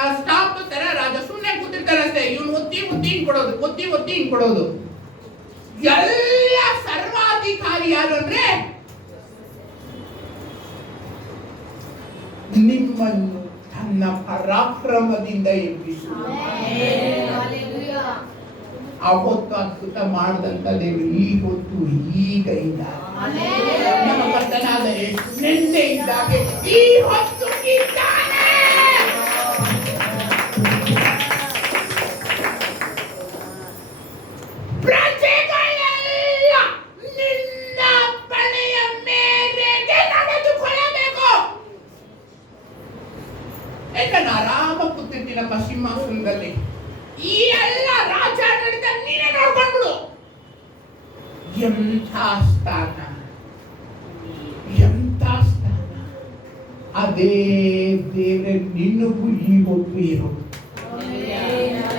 ಆ ಸ್ಟಾಂಪ್ ತರ ರಾಜ ಸುಮ್ನೆ ಕೂತಿರ್ತಾರೆ ಅಷ್ಟೇ. ಇವನು ಒತ್ತಿ ಒತ್ತಿ ಹಿಂಗ್ ಕೊಡೋದು, ಒತ್ತಿ ಒತ್ತಿ ಹಿಂಗ್ ಕೊಡೋದು. ಎಲ್ಲ ಸರ್ವಾಧಿಕಾರಿ ಯಾರು ಅಂದ್ರೆ ನಿಮ್ಮನ್ನು ತನ್ನ ಪರಾಕ್ರಮದಿಂದ ಎಬ್ಬಿಸು. ಅವತ್ತು ಅದ್ಭುತ ಮಾಡಿದಂತ ದೇವರು ಈ ಹೊತ್ತು ಈಗ ಇದ್ದಾರೆ. ನಮ್ಮ ಕರ್ತನಾದ ಯೇಸು ನಿನ್ನೆ ಇದ್ದಾಗೆ ಈ ಹೊತ್ತು ಇದ್ದಾನೆ. ಪ್ರಜೆಗಳೆಲ್ಲ ನಿನ್ನ ಅಪ್ಪಣೆಯ ಮೇರೆಗೆ ನಡೆದುಕೊಳ್ಳಬೇಕು. ಯಾಕಂದ್ರೆ ಆರಾಮ ಕೂತಿರ್ತೀನಪ್ಪ ಸಿಂಹಾಸನದಲ್ಲಿ. ಈ ಎಲ್ಲ ರಾಜಾಡಳಿತ ನೀನೇ ನೋಡ್ಕೊಂಡ್ಬಿಡು. ಎಂಥ ಸ್ಥಾನ, ಎಂಥ ಸ್ಥಾನ. ಅದೇ ದೇವರೇ ನಿನ್ನಗೂ ಈ ಹೊತ್ತು ಇರೋದು.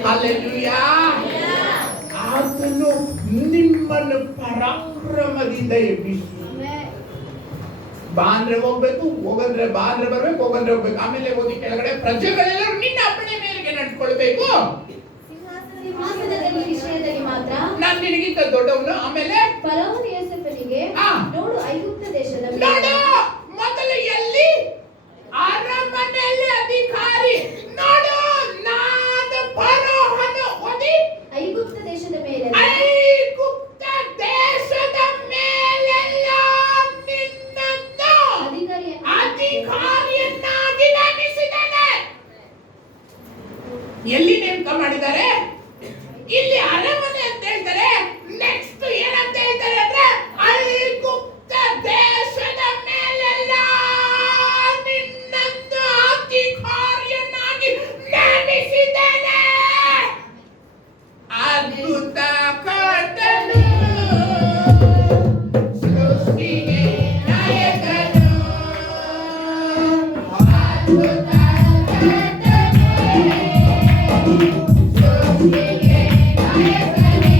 ಹಲ್ಲೆಲೂಯಾ. ಆತನು ನಿಮ್ಮನ್ನು ಪರಾಕ್ರಮದಿಂದ ಎಬ್ಬಿಸಿ. ಬಾ ಅಂದ್ರೆ ಹೋಗ್ಬೇಕು, ಹೋಗಂದ್ರೆ ಬಾ ಅಂದ್ರೆ ಬರ್ಬೇಕು, ಹೋಗಂದ್ರೆ ಹೋಗ್ಬೇಕು. ಆಮೇಲೆ ಓದಿ ಕೆಳಗಡೆ ಪ್ರಜೆಗಳೆಲ್ಲರೂ ನಿನ್ನ ಅಪ್ಪಣೆ ಮೇರೆಗೆ ನಡ್ಕೊಳ್ಬೇಕು. ಸಿಂಹಾಸನದಲ್ಲಿ ವಿಷಯದಲ್ಲಿ ಮಾತ್ರ ನಾನು ನಿನಗಿಂತ ದೊಡ್ಡವನು. ಆಮೇಲೆ ಫರೋಹನು ಯೋಸೇಫನಿಗೆ ಆ. ನೋಡು ಐಗುಪ್ತ ದೇಶದ ನೋಡು, ಮೊದಲು ಎಲ್ಲಿ? ಅರಮನೆಯಲ್ಲಿ ಅಧಿಕಾರಿ. ನೋಡು, ನಾನು ಫರೋಹನು. ಓದಿ. ಐಗುಪ್ತ ದೇಶದ ಮೇಲೆ ಐಗುಪ್ತ ದೇಶದ ಮೇಲೆಲ್ಲ ನಿನ್ನನ್ನು ಅಧಿಕಾರಿಯನ್ನಾಗಿ ನೇಮಿಸಿದ್ದಾನೆ. ಎಲ್ಲಿ ನೇಮಕ ಮಾಡಿದ್ದಾರೆ? ಇಲ್ಲಿ ಅರಮನೆ ಅಂತ ಹೇಳ್ತಾರೆ. ನೆಕ್ಸ್ಟ್ ಏನಂತ ಹೇಳ್ತಾರೆ ಅಂದ್ರೆ ಐಗುಪ್ತ ದೇಶದ ಮೇಲೆಲ್ಲ ನಿನ್ನನ್ನು ಅಧಿಕಾರಿಯನ್ನಾಗಿ ನೇಮಿಸಿದ್ದೇನೆ. ಅದ್ಭುತ ಕರ್ತನು, ಸೃಷ್ಟಿಗೆ ನಾಯಕನು. ಅದ್ಭುತ ಕರ್ತನು, ಸೃಷ್ಟಿಗೆ ನಾಯಕನೇ.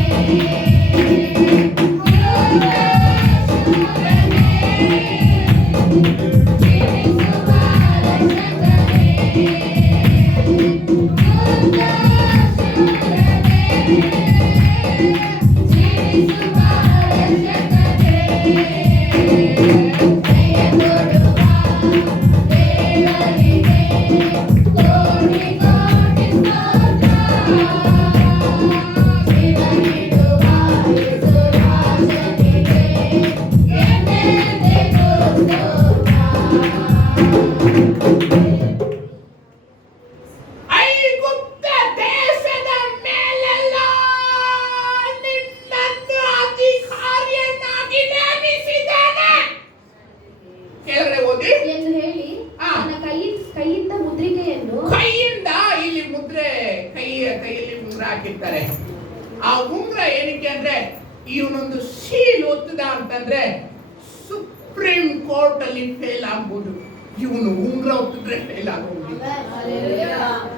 ಐಗುಪ್ತ ದೇಶದ ಮೇಲೆಲ್ಲ ನಿನ್ನನ್ನು ಅಧಿಕಾರಿಯನ್ನಾಗಿ ನೇಮಿಸಿದ್ದೇನೆ. ಕೆಳಗಡೆ ಓದಿ. ಎಂದು ಹೇಳಿ ಆ. ತನ್ನ ಕೈಯಿಂದ ಮುದ್ರಿಕೆಯನ್ನು ಕೈಯಿಂದ ಇಲ್ಲಿ ಮುದ್ರೆ, ಕೈಯಲ್ಲಿ ಉಂಗ್ರ ಹಾಕಿರ್ತಾರೆ. ಆ ಉಂಗ್ರ ಏನಕ್ಕೆ ಅಂದ್ರೆ ಇವನೊಂದು ಸೀಲ್ ಒತ್ತದ ಅಂತಂದ್ರೆ ಸುಪ್ರೀಂ ಕೋರ್ಟ್ ಅಲ್ಲಿ ಫೇಲ್ ಆಗ್ಬೋದು. ಇವನು ಉಂಗ್ರ ಒತ್ತಿದ್ರೆ ಫೇಲ್ ಆಗೋದು.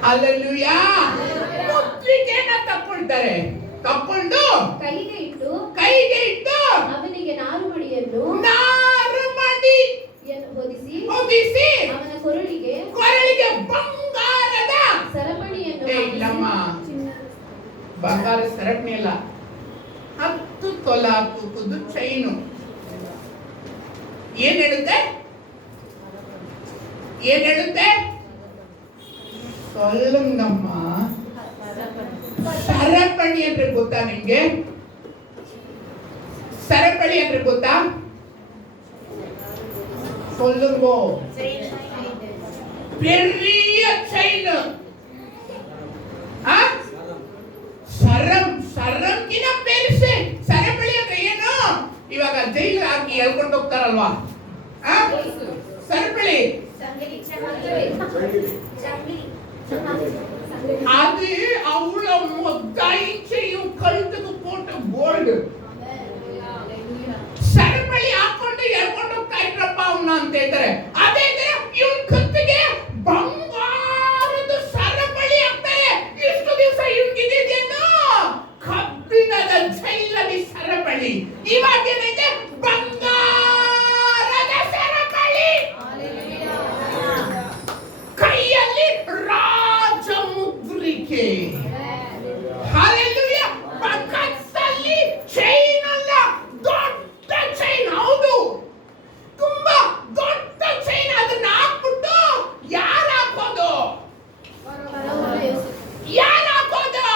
ಅಲ್ಲೆಲ್ಲೂಯಾ. ಮುದ್ರಿಕೆನ ತಕ್ಕೊಳ್ತಾರೆ. ತಕ್ಕೊಂಡು ಕೈಗೆ ಇಟ್ಟು ಅವನಿಗೆ ನಾರುಮಡಿಯನ್ನು ಹೊದಿಸಿ ಅವನ ಕೊರಳಿಗೆ ಬಂಗಾರದ ಸರಪಣಿಯನ್ನು ಇಲ್ಲಮ್ಮ, ಬಂಗಾರ ಸರಪಣಿ ಅಲ್ಲ, 10 ತೊಲ ತೂಕದ್ದು ಚೈನು. ಏನ್ ಹೇಳುತ್ತೆ? ಸೊಲ್ಲಂಗಮ್ಮ. ಸರಪಣಿ ಅಂದ್ರೆ ಗೊತ್ತಾ ನಿಮ್ಗೆ? ಸರಪಣಿ ಅಂದ್ರೆ ಗೊತ್ತಾ? ಸೊಲ್ಲಂಗೋ பெரிய ಚೈನ್. ಸರಂ ಕಿನ ಪೆರ್ಸೆ. ಸರಪಳಿ ಅಂದ್ರೆ ಏನು? ಇವಾಗ ಇವಾಗ ಜೈಲು ಹಾಕಿ ಎಳ್ಕೊಂಡು ಹೋಗ್ತಾರಲ್ವಾ, ಆ? ಸರಪಳಿ ಅದು ಅವಳ ಮೊಗ್ಗಾಯಿಚೆಯು ಕಳ್ತದು ಕೊಟ್ಟು ಗೋಲ್ಡ್ ಸರಪಳಿ ಹಾಕೊಂಡು ಎಳ್ಕೊಂಡು ಹೋಗ್ತಾ ಇದ್ರಪ್ಪ ಅವನ್ನ ಅಂತ ಹೇಳ್ತಾರೆ. ಅದೇ ತರ ಇವನ್ ಕತ್ತಿಗೆ ಬಂಗಾರದ ಸರಪಳಿ ಹಾಕ್ತಾರೆ. ಇಷ್ಟು ದಿವಸ ಇವನ್ಗಿದ್ದೇನು ಕಬ್ಬಿಣದ ಜೈಲಲ್ಲಿ ಸರಪಳಿ, ಇವಾಗ ಏನಿದೆ ಬಂಗಾರದ ಸರಪಳಿ, ಕೈಯಲ್ಲಿ ರಾಜಮುದ್ರಿಕೆ. ಹಲ್ಲೆಲೂಯಾ. ಕತ್ತಲ್ಲಿ ಚೈನ್ ಅಲ್ಲ, ದೊಡ್ಡ ಚೈನ್. ಹೌದು, ತುಂಬಾ ದೊಡ್ಡ ಚೈನ್. ಅದನ್ನ ಹಾಕ್ಬಿಟ್ಟು ಯಾರು ಹಾಕೋದು? ಯಾರು ಹಾಕೋದು?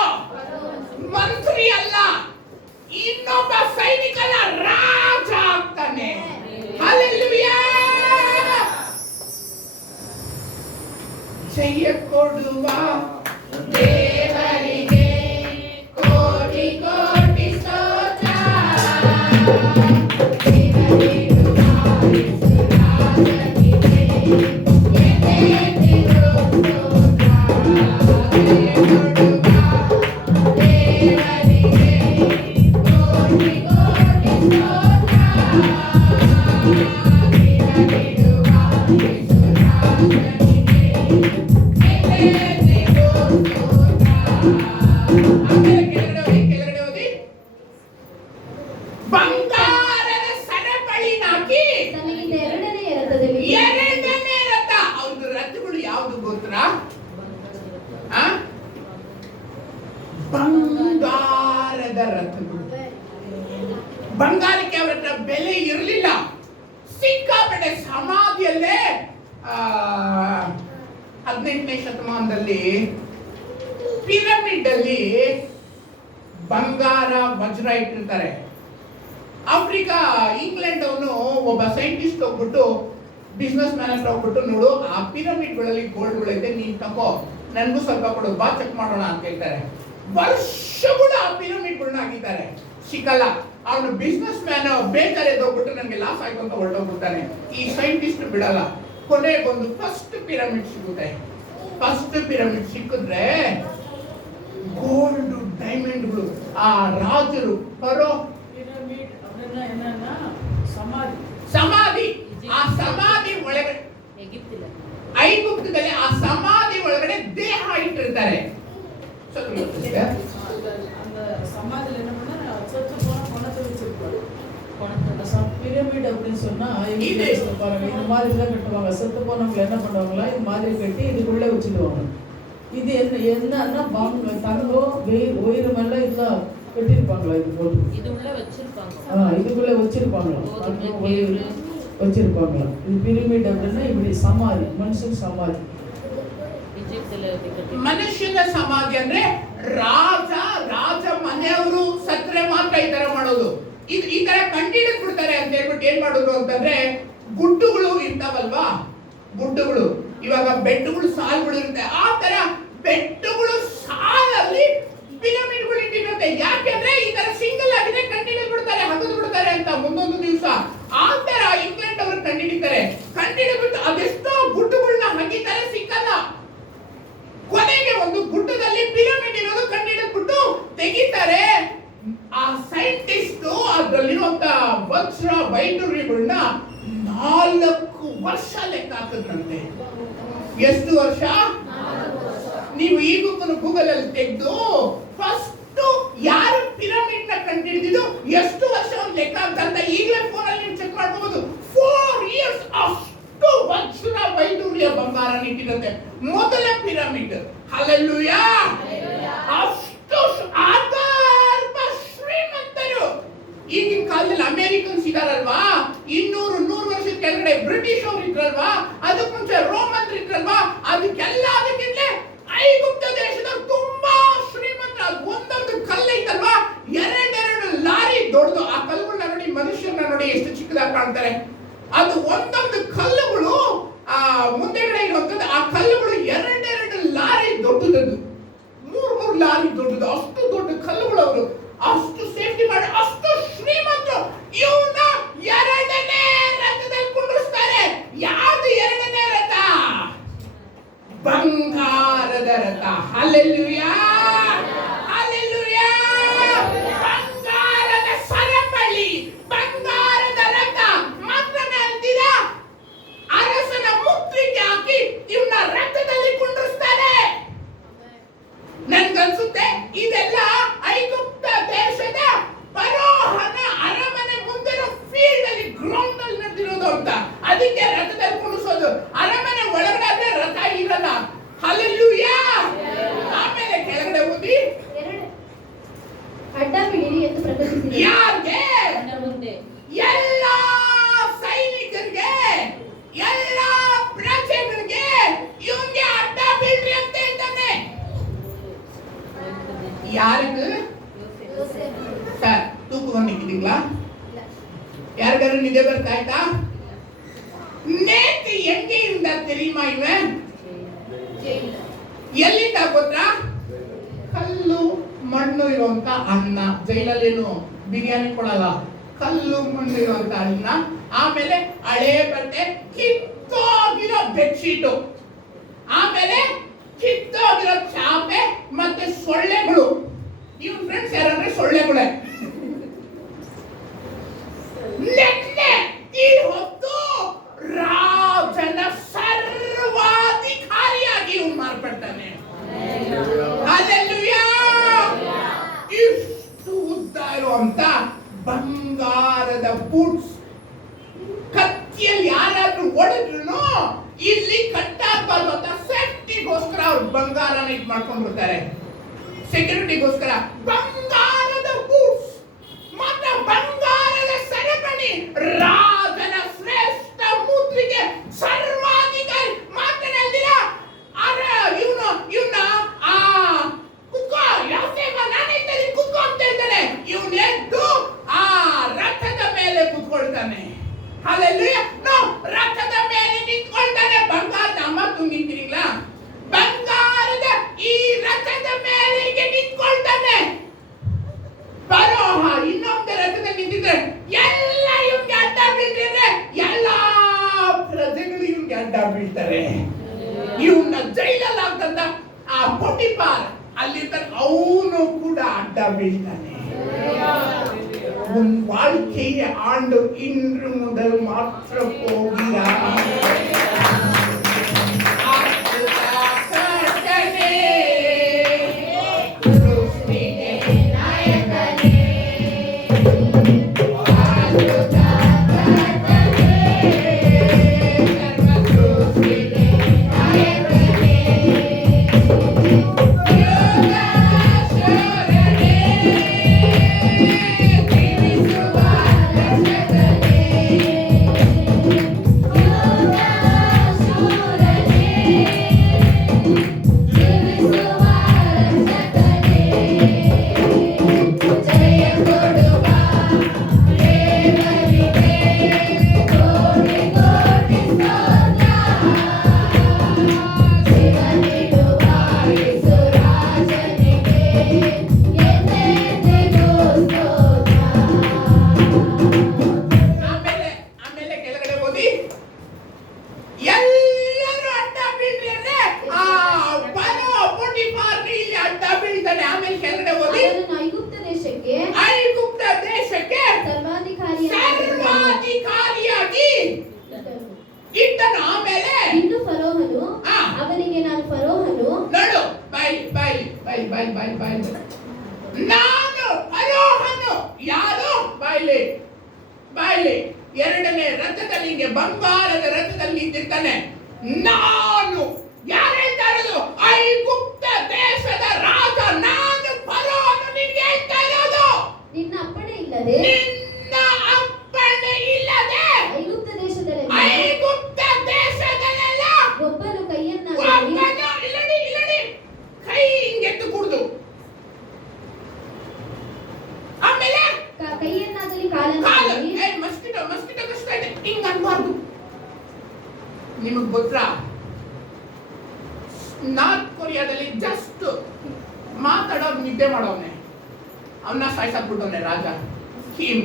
ಮಂತ್ರಿ ಅಲ್ಲ, ಇನ್ನೊಬ್ಬ ಸೈನಿಕನ ರಾಜ ಆಗ್ತಾನೆ. ಹಲ್ಲೆಲೂಯಾ. ಜಯ ಕೊಡುವ ದೇವರಿಗೆ ಕೋಟಿ ಕೋಟಿ ಸ್ತೋತ್ರ. ದೇವರಿರುವ ಯೇಸುರಾಜನಿಗೆ ಎದೆದಿರು ಸ್ತೋತ್ರ. ಜಯ ಕೊಡುವ ದೇವರಿಗೆ ಕೋಟಿ ಕೋಟಿ ಸ್ತೋತ್ರ. ದೇವರಿರುವ ಯೇಸುರಾಜನಿಗೆ ಎದೆದಿರು ಸ್ತೋತ್ರ. ಆಮೇಲೆ ಕೆಳಗಡೆ ಓದಿ. ಬಂಗಾರದ ಸರಪಳಿನ ಹಾಕಿ ತನಗಿಂದ ಎರಡನೆಯ ರಥದಲ್ಲಿ ಎರಡನೇ ರಥ. ಅವ್ರದ್ದು ರಥಗಳು ಯಾವ್ದು ಗೊತ್ತಾ? ಬಂಗಾರದ ರಥಗಳು. ಬಂಗಾರಕ್ಕೆ ಅವರ ಹತ್ರ ಬೆಲೆ ಇರಲಿಲ್ಲ. ಸಿಕ್ಕಾಪಟ್ಟೆ ಸಮಾಧಿಯಲ್ಲೇ 18ನೇ ಶತಮಾನದಲ್ಲಿ ಪಿರಮಿಡ್ ಅಲ್ಲಿ ಬಂಗಾರ ವಜ್ರ ಇಟ್ಟಿರ್ತಾರೆ. ಆಫ್ರಿಕಾ ಇಂಗ್ಲೆಂಡ್ ಅವನು ಒಬ್ಬ ಸೈಂಟಿಸ್ಟ್ ಹೋಗ್ಬಿಟ್ಟು ಬಿಸ್ನೆಸ್ ಮ್ಯಾನ್ ಹತ್ರ ಹೋಗ್ಬಿಟ್ಟು, ನೋಡು ಆ ಪಿರಮಿಡ್ಗಳಲ್ಲಿ ಗೋಲ್ಡ್ಗಳೈತೆ, ನೀನ್ ತಗೋ, ನನ್ಗೂ ಸ್ವಲ್ಪ ಕೊಡು, ಬಾ ಚೆಕ್ ಮಾಡೋಣ ಅಂತ ಹೇಳ್ತಾರೆ. ವರ್ಷಗಳು ಆ ಪಿರಮಿಡ್ಗಳನ್ನ ಹಾಕಿದ್ದಾರೆ, ಸಿಕ್ಕಲ್ಲ. ಅವನು ಬಿಸ್ನೆಸ್ ಮ್ಯಾನ್ ಬೇಕಾದ್ರೆ ಹೋಗ್ಬಿಟ್ಟು ನನಗೆ ಲಾಸ್ ಆಯ್ತು ಅಂತ ಹೊರಟೋಗ್ಬಿಡ್ತಾನೆ. ಈ ಸೈಂಟಿಸ್ಟ್ ಬಿಡಲ್ಲ. ಕೊನೆಗೊಂದು ಫಸ್ಟ್ ಪಿರಮಿಡ್ ಸಿಗುತ್ತೆ. ಫಸ್ಟ್ ಪಿರಮಿಡ್ ಸಿಕ್ಕಿದ್ರೆ ಗೋಲ್ಡ್ ಡೈಮಂಡ್ಗಳು. ಆ ರಾಜರು ಬರೋ ಸಮಾಧಿ, ಆ ಸಮಾಧಿ ಒಳಗಡೆ ಐಗುಪ್ತದಲ್ಲಿ ಆ ಸಮಾಧಿ ಒಳಗಡೆ ದೇಹ ಇಟ್ಟಿರ್ತಾರೆ. பிரமிட் அப்படின்னு சொன்னா இது பாருங்க, இந்த மாதிரி தான் கட்டுவாங்க. செத்து போனவங்க என்ன பண்ணுவாங்களா, இது மாதிரி கட்டி இதுக்குள்ள வச்சுடுவாங்க. இது என்னன்னா தங்கம் உயிரம் எல்லாம் இதெல்லாம் கட்டிருப்பாங்களா, இது போட்டு இதுக்குள்ள வச்சிருப்பாங்களா, வச்சிருப்பாங்களா. இது பிரமிட் அப்படின்னா இப்படி சமாதி, மனுஷன் சமாதி. ಮನುಷ್ಯನ ಸಮಾಧಿ ಅಂದ್ರೆ ರಾಜ ಮನೆಯವರು ಸತ್ರೆ ಮಾತ್ರ ಈ ತರ ಮಾಡೋದು. ಈ ತರ ಕಂಡಿಡಿದ್ ಬಿಡ್ತಾರೆ ಅಂತ ಹೇಳ್ಬಿಟ್ಟು ಏನ್ ಮಾಡೋದು ಅಂತಂದ್ರೆ, ಗುಡ್ಡುಗಳು ಇರ್ತಾವಲ್ವಾ, ಗುಡ್ಡುಗಳು, ಇವಾಗ ಬೆಟ್ಟಗಳು ಸಾಲುಗಳು ಇರುತ್ತೆ, ಆ ತರ ಬೆಟ್ಟಗಳು ಸಾಲಲ್ಲಿ ಪಿರಮಿಡ್ಗಳು ಇಟ್ಟಿರುತ್ತೆ. ಯಾಕೆಂದ್ರೆ ಈ ತರ ಸಿಂಗಲ್ ಆಗಿದೆ ಕಂಡಿಡಿದ್ ಬಿಡ್ತಾರೆ, ಹಗದು ಬಿಡ್ತಾರೆ ಅಂತ ಮುಂದೊಂದು ದಿವಸ. ಆ ತರ ಇಂಗ್ಲೆಂಡ್ ಅವರು ಕಂಡಿಡಿತಾರೆ. ಕಂಡಿಡಿದ್ಬಿಟ್ಟು ಅದೆಷ್ಟೋ ಗುಡ್ಡುಗಳನ್ನ ಹಗಿತಾರೆ, ಸಿಕ್ಕಲ್ಲ. ಕೊನೆಗೆ ಒಂದು ಗುಡ್ಡದಲ್ಲಿ ಪಿರಮಿಡ್ ಇರೋದು ಕಂಡಿಡಿದ್ಬಿಟ್ಟು ತೆಗಿತಾರೆ. ಆ ಸೈಂಟಿಸ್ಟ್ ಅದರಲ್ಲಿರುವಂತ ವಜ್ರ ವೈಡೂರ್ಯಗಳನ್ನ 4 ವರ್ಷ ಲೆಕ್ಕ ಹಾಕಿದ್ರಂತೆ. ಎಷ್ಟು ವರ್ಷ? ನೀವು ಈಗ ಗೂಗಲ್ ಅಲ್ಲಿ ತೆಗೆದು ಫಸ್ಟ್ ಯಾರು ಪಿರಮಿಡ್ ನ ಕಂಡಿಡಿದಿದ್ದು ಎಷ್ಟು ವರ್ಷ ಒಂದು ಲೆಕ್ಕ ಅಂತ ಈಗಲೇ ಫೋನ್ ಅಲ್ಲಿ ನೀವು ಚೆಕ್ ಮಾಡಬಹುದು. 4 years ಅಷ್ಟು ವಜ್ರ ವೈಡೂರ್ಯ ಬಂಗಾರ ಇಟ್ಟಿರುತ್ತೆ ಮೊದಲ ಪಿರಮಿಡ್. ಹಲ್ಲೆಲೂಯಾ. ಅಷ್ಟು ಆಗರ್ಭ ಶ್ರೀಮಂತರು. ಈಗಿನ ಕಾಲದಲ್ಲಿ ಅಮೆರಿಕನ್ಸ್ ಇದಾರಲ್ವಾ, 200-100 ವರ್ಷದ ಕೆಳಗಡೆ ಬ್ರಿಟಿಷ್ ಅವರು ಇದ್ರಲ್ವಾ, ಅದಕ್ಕೆ ಮುಂಚೆ ರೋಮನ್ ಇದ್ರಲ್ವಾ, ಅದಕ್ಕೆಲ್ಲದಕ್ಕಿಂತ ಐಗುಪ್ತ ದೇಶದ ತುಂಬಾ ಶ್ರೀಮಂತ. ಒಂದೊಂದು ಕಲ್ಲೈತಲ್ವಾ, 2 ಲಾರಿ ದೊಡ್ಡದು. ಆ ಕಲ್ಲುಗಳನ್ನ ನೋಡಿ, ಮನುಷ್ಯರನ್ನ ನೋಡಿ ಎಷ್ಟು ಚಿಕ್ಕದಾಗಿ ಕಾಣ್ತಾರೆ. ಅದು ಒಂದೊಂದು ಕಲ್ಲುಗಳು ಆ ಮುಂದೆಗಡೆ ಇರುವಂತದ್ದು, ಆ ಕಲ್ಲುಗಳು 2 ಲಾರಿ ದೊಡ್ಡದದು, 3 ಲಾರಿ ದೊಡ್ಡದು. ಅಷ್ಟು ದೊಡ್ಡ ಕಲ್ಲುಗಳು. ಅವರು ಅಷ್ಟು ಸೇಫ್ಟಿ ಮಾಡಿ, ಅಷ್ಟು ಶ್ರೀಮಂತರು. ಇವನ್ನ ಹಲ್ಲೆಲೂಯಾ, ಹಲ್ಲೆಲೂಯಾ. ಬಂಗಾರದ ಸರಪಳಿ, ಬಂಗಾರದ ರಥ, ಮಾತ್ರನೇ ಅಂತೀರ ಅರಸನ ಮುದ್ರಿಕೆ ಹಾಕಿ ಇವನ್ನ ರಥದಲ್ಲಿ ಕುಂಡ್ರಿಸ್ತಾರೆ. ನನ್ಗನ್ಸುತ್ತೆ ಇದೆಲ್ಲ ಐಗುಪ್ತ ದೇಶದ ಫರೋಹನ ಅರಮನೆ ಮುಂದಿರೋ ಫೀಲ್ಡ್ ಅಲ್ಲಿ, ಗ್ರೌಂಡ್ ಅಲ್ಲಿ ನಡೆದಿರೋದು ಅಂತ. ಅದಕ್ಕೆ ರಥದಲ್ಲಿ ಕುಣಿಸೋದು. ಅರಮನೆ ಒಳಗಡೆ ಆದ್ರೆ ರಥ ಇರಲ್ಲ. ಹಲ್ಲೆಲೂಯಾ. ಆಮೇಲೆ ಕೆಳಗಡೆ ಓದಿ, ಅಡ್ಡ ಬೀಳಿರಿ ಎಂದು ಪ್ರಕಟಿಸಿದರು. ಯಾರಿಗೆ? ಮುಂದೆ ಎಲ್ಲ ಸೈನಿಕರಿಗೆ, ಎಲ್ಲ ಪ್ರಜೆಗಳಿಗೆ ಇವನ್ಗೆ ಅಡ್ಡ ಬೀಳ್ರಿ ಅಂತ ಹೇಳ್ತಾನೆ. ಯಾರಿಗೂ ಸರ್ ತೂಕವನ್ನು ನಿಕ್ಕಿದೀங்களா? ಯಾರಿಗಾರು ನಿದ್ದೆ ಬರ್ತಾ ಆಯ್ತಾ? ನೇತಿ ಎಂಗೆಯಿಂದ தெரியுமா இவன்? ಎಲ್ಲಿಂದ ಗೊತ್ತಾ? ಕಲ್ಲು ಮಣ್ಣು ಇರುವಂತ ಅನ್ನ. ಜೈಲಲ್ಲೇನು ಬಿರಿಯಾನಿ ಕೊಡಲ್ಲ, ಕಲ್ಲು ಮಣ್ಣು ಇರುವಂತ ಅನ್ನ. ಆಮೇಲೆ ಹಳೆ ಬಟ್ಟೆ, ಕಿತ್ತೋಗಿರೋ ಬೆಡ್ಶೀಟು, ಆಮೇಲೆ ಕಿತ್ತೋಗಿರೋ ಚಾಪೆ, ಮತ್ತೆ ಸೊಳ್ಳೆಗಳು. ಇವ್ನ ಫ್ರೆಂಡ್ಸ್ ಯಾರಂದ್ರೆ ಸೊಳ್ಳೆಗಳೇ. ನೆನ್ನೆ ಈ ಹೊತ್ತು ರಾಜನ ಸರ್ವಾಧಿಕಾರಿಯಾಗಿ ಇವನು ಮಾರ್ಪಡ್ತಾನೆ. ಹಲ್ಲೆಲೂಯಾ. ಇಷ್ಟು ಉದ್ದ ಇರುವಂತ ಬಂಗಾರದ ಬೂಟ್ಸ್, ಕತ್ತಿಯಲ್ಲಿ ಯಾರಾದ್ರೂ ಹೊಡೆದ್ರು ಇಲ್ಲಿ ಕಟ್ಟಾಗಬಾರ್ದು ಅಂತ ಸೇಫ್ಟಿಗೋಸ್ಕರ ಅವ್ರು ಬಂಗಾರನ ಇದು ಮಾಡ್ಕೊಂಡಿರ್ತಾರೆ, ಸೆಕ್ಯೂರಿಟಿಗೋಸ್ಕರ. ಬಂಗಾರದ ಬೂಟ್ಸ್ ಮತ್ತು ಬಂಗಾರದ ಸರಪಣಿ, ರಾಜನ ಶ್ರೇಷ್ಠ ಮುದ್ರಿಕೆ, ಸರ್ವಾಧಿಕಾರಿ. ಮಾತನಾಡಿದ ಇವನ ಕುತ್ಕೋ, ಯೋಸೇಫ ನಾನು ಹೇಳ್ತೀನಿ ಕುತ್ಕೋ ಅಂತ ಹೇಳ್ತಾನೆ. ಇವನು ಎದ್ದು ಆ ರಥದ ಮೇಲೆ ಕುತ್ಕೊಳ್ತಾನೆ. ಹಲ್ಲೆಲೂಯಾ. ನೋ, ರಥದ ಮೇಲೆ ನಿಂತ್ಕೊಳ್ತಾನೆ. ಬಂಗಾರದ ಮತ್ತು ನಿಂತಿರಲಿಲ್ಲ, ಬಂಗಾರದ ಈ ರಥದ ಮೇಲೆ ನಿಂತ್ಕೊಳ್ತಾನೆ. ಫರೋಹ ಇನ್ನೊಂದು ರಥದಲ್ಲಿ ನಿಂತಿದ್ರೆ ಎಲ್ಲ ಇವ್ನಿಗೆ ಅಡ್ಡ ಬೀಳ್ತಿದ್ರೆ ಎಲ್ಲ ಪ್ರಜೆಗಳು ಇವ್ನಿಗೆ ಅಡ್ಡ ಬೀಳ್ತಾರೆ. ಇವನ್ನ ಜೈಲಲ್ಲಿ ಹಾಕ್ತಂತ ಆ ಪೊಟಿಫಾರ್ ಅಲ್ಲಿರ್ತಾನೆ, ಅವನು ಕೂಡ ಅಡ್ಡ ಬೀಳ್ತಾನೆ. உன் வாழ்க்கையை ஆண்டு இன்று முதல் மாற்ற போகிறார். ಇಟ್ಟನು. ಆಮೇಲೆ ಇನ್ನು ಫರೋಹನು ಅವನಿಗೆ, ನಾನು ಫರೋಹನು, ನೋಡು ಬಾಯಿ ನಾನು ಫರೋಹನು. ಯಾರು? ಬಾಯ್ಲಿ ಎರಡನೇ ರಥದಲ್ಲಿ, ಹಿಂಗೆ ಬಂಗಾರದ ರಥದಲ್ಲಿ ನಿಂತಿರ್ತಾನೆ. ನಾನು ಯಾರು ಹೇಳ್ತಾ ಇರೋದು? ಐಗುಪ್ತ ದೇಶದ ರಾಜ ನಾನು ಫರೋಹನು ನಿನ್ಗೆ ಹೇಳ್ತಾ ಇರೋದು. ನಿನ್ನ ಅಪ್ಪಣೆ ಇಲ್ಲದೆ, ನಿನ್ನ ಅಪ್ಪಣೆ ಇಲ್ಲದೆ ಐಗುಪ್ತ ದೇಶದಲ್ಲೆಲ್ಲ ಒಬ್ಬನು ಕೈಯನ್ನಾಗಲಿ, ಇಲ್ಲಡಿ ಕೈ ಹಿಂಗೆತ್ತು ಕುಡ್ದು, ಆಮೇಲೆ ಕೈಯನ್ನಾಗಲಿ ಕಾಲು ಕಾಲನ್ನಾಗಲಿ, ಮಸ್ಕಿಟೋ ಕಷ್ಟ ಇದೆ ಹಿಂಗ್ ಅನ್ಬಾರ್ದು. ನಿಮಗ್ ಗೊತ್ತಾ ನಾರ್ತ್ ಕೊರಿಯಾದಲ್ಲಿ ಜಸ್ಟ್ ಮಾತಾಡೋದು ನಿದ್ದೆ ಮಾಡೋನೆ, ಅವನ್ನ ಸಾಯಿಸಾಕ್ಬಿಟ್ಟವನೆ ರಾಜ ಕಿಮ್.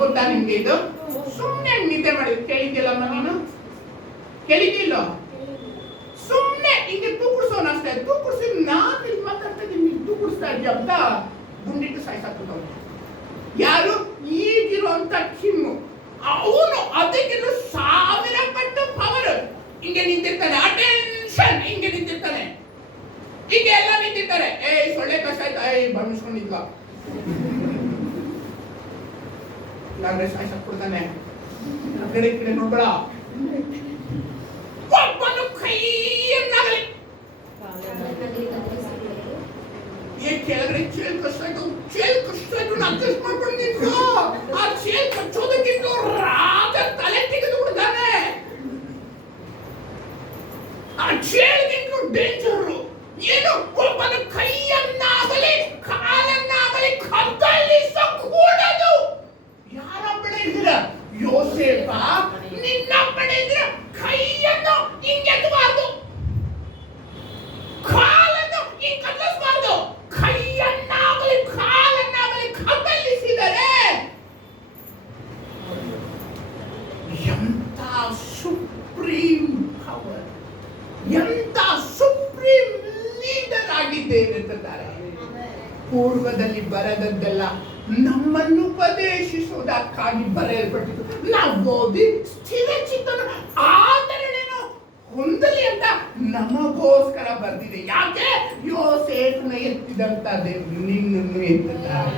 ಗೊತ್ತಾ ನಿಮ್ಗೆ ಇದು? ಸುಮ್ಮನೆ ನಿದ್ದೆ ಮಾಡಿ ಕೇಳಿದ್ದಿಲ್ಲಮ್ಮ ನೀನು? ಕೇಳಿದ್ದಿಲ್ಲ? ಸುಮ್ಮನೆ ಹಿಂಗೆ ತೂಗುಡ್ಸೋನು ಅಷ್ಟೇ, ತೂಗುಡ್ಸಿ ನಾನು ಇಲ್ಲಿ ಮಾತಾಡ್ತಾ ಇದ್ದೀನಿ, ನೀನು ತೂಗುಡಿಸ್ತಾ ಇದೆಯಾ ಅಂತ ಗುಂಡಿಟ್ಟು ಸಾಯಿಸಾಕ್ಬಿಟ್ಟವ್ನು. ಯಾರು? ಈಗಿರುವಂತ ಕಿಮ್ಮು. ಅವನು ಅದಕ್ಕಿಂತ 1000 ಪಟ್ಟು ಪವರ್. ಹಿಂಗೆ ನಿಂತಿರ್ತಾನೆ, ಅಟೆನ್ಷನ್, ಹಿಂಗೆ ನಿಂತಿರ್ತಾನೆ, ಹಿಂಗೆ ಎಲ್ಲ ನಿಂತಿರ್ತಾರೆ. ಸೊಳ್ಳೆ ಕಷ್ಟ ಆಯ್ತಾ, ಬಣ್ಣಿಸ್ಕೊಂಡಿದ್ವ ಇಲ್ಲಾಂದ್ರೆ ಸಾಯಿಸಾಕ್ಬಿಡ್ತಾನೆ. ಆ ಕಡೆ ಈ ಕಡೆ ನೋಡ್ಬೇಡ. ಒಬ್ಬನು ಕೈಯನ್ನಾಗಲಿ ಕೆಳಗಡೆ ಚೇಲ್ ಕಷ್ಟ ಆಯ್ತು ನಾನು ಅಡ್ಜಸ್ಟ್ ಮಾಡ್ಕೊಂಡಿದ್ದು. ಆ ಚೇಲ್ ಕಚ್ಚೋದಕ್ಕಿಂತ ರಾಜ ತಲೆ ತೆಗೆದು ಬಿಡ್ತಾನೆ. ಆ ಚೇಲ್ಗಿಂತ ಡೇಂಜರು ಏನು? ಒಬ್ಬನ ಕೈಯನ್ನಾಗಲಿ ಕಾಲನ್ನಾಗಲಿ ಕತ್ತರಿಸಕೂಡದು. ಯಾರಪ್ಪಣೆ ಇದ್ದೀರ? ಯೋಸೇಫ, ನಿನ್ನಪ್ಪಣೆ ಇದ್ದೀರ ಕೈಯನ್ನು ಹಿಂಗೆತ್ತಬಾರ್ದು, ಕಾಲನ್ನು ಹಿಂಗೆ ಕತ್ತರಿಸಬಾರ್ದು. ಕೈಯನ್ನಾಗಲಿ ಕಾಲನ್ನಾಗಲಿ ಕತ್ತರಿಸಿದರೆ ಎಂತ ಸುಪ್ರೀಂ ಪವರ್, ಎಂತ ಸುಪ್ರೀಂ ಲೀಡರ್ ಆಗಿದ್ದೇವೆ ಅಂತಾರೆ. ಪೂರ್ವದಲ್ಲಿ ಬರೆದದ್ದೆಲ್ಲ ನಮ್ಮನ್ನು ಉಪದೇಶಿಸುವುದಕ್ಕಾಗಿ ಬರೆಯಲ್ಪಟ್ಟಿತು. ನಾವು ಓದಿ ಸ್ಥಿರಚಿತ್ತನ ಆದರಣೆಯನ್ನು ಹೊಂದಲಿ ಅಂತ ನಮಗೋಸ್ಕರ ಬರ್ದಿದೆ. ಯಾಕೆ? ಯೋಸೇಫನ ಎತ್ತಿದಂತ ದೇವರು ನಿನ್ನನ್ನು ಎತ್ತಿದ್ದಾರೆ.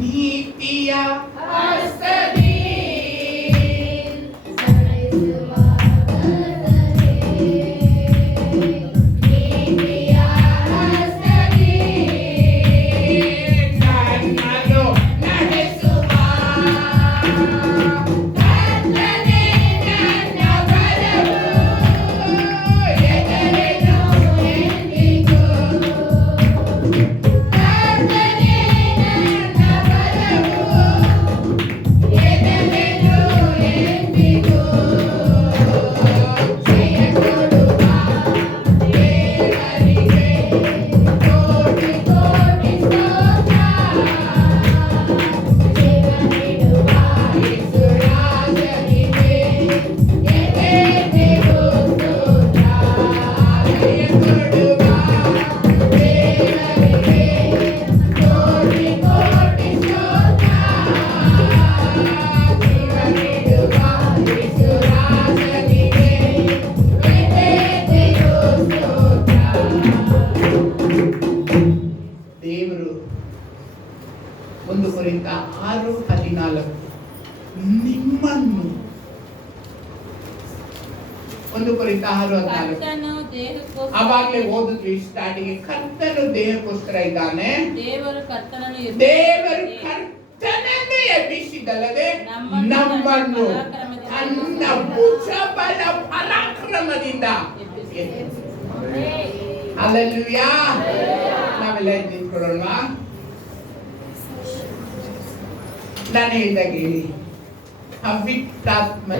ನೀತಿಯ ಹಸ್ತದಿ ದೇವರು 1 ಕೊರಿಂಥ 6:14 ನಿಮ್ಮನ್ನು 1 ಕೊರಿಂಥ 6:14 ಅವಾಗಲೇ ಓದಿದ್ವಿ ಸ್ಟಾರ್ಟಿಂಗ್. ಕರ್ತನು ದೇಹಕ್ಕೋಸ್ಕರ ಇದ್ದಾನೆ. ದೇವರು ಕರ್ತನನ್ನು ಎಬ್ಬಿಸಿದಲ್ಲದೆ ನಮ್ಮನ್ನು ತನ್ನ ಭುಜಬಲ ಪರಾಕ್ರಮದಿಂದ ಹಲ್ಲೆಲೂಯಾ. ನಾವೆಲ್ಲ ನಿಂತ್ಕೊಳ್ಳೋಣ. ನಾನು ಹೇಳಿದಾಗ ಹೇಳಿ. ಅವಿಟ್ಟಾತ್ಮ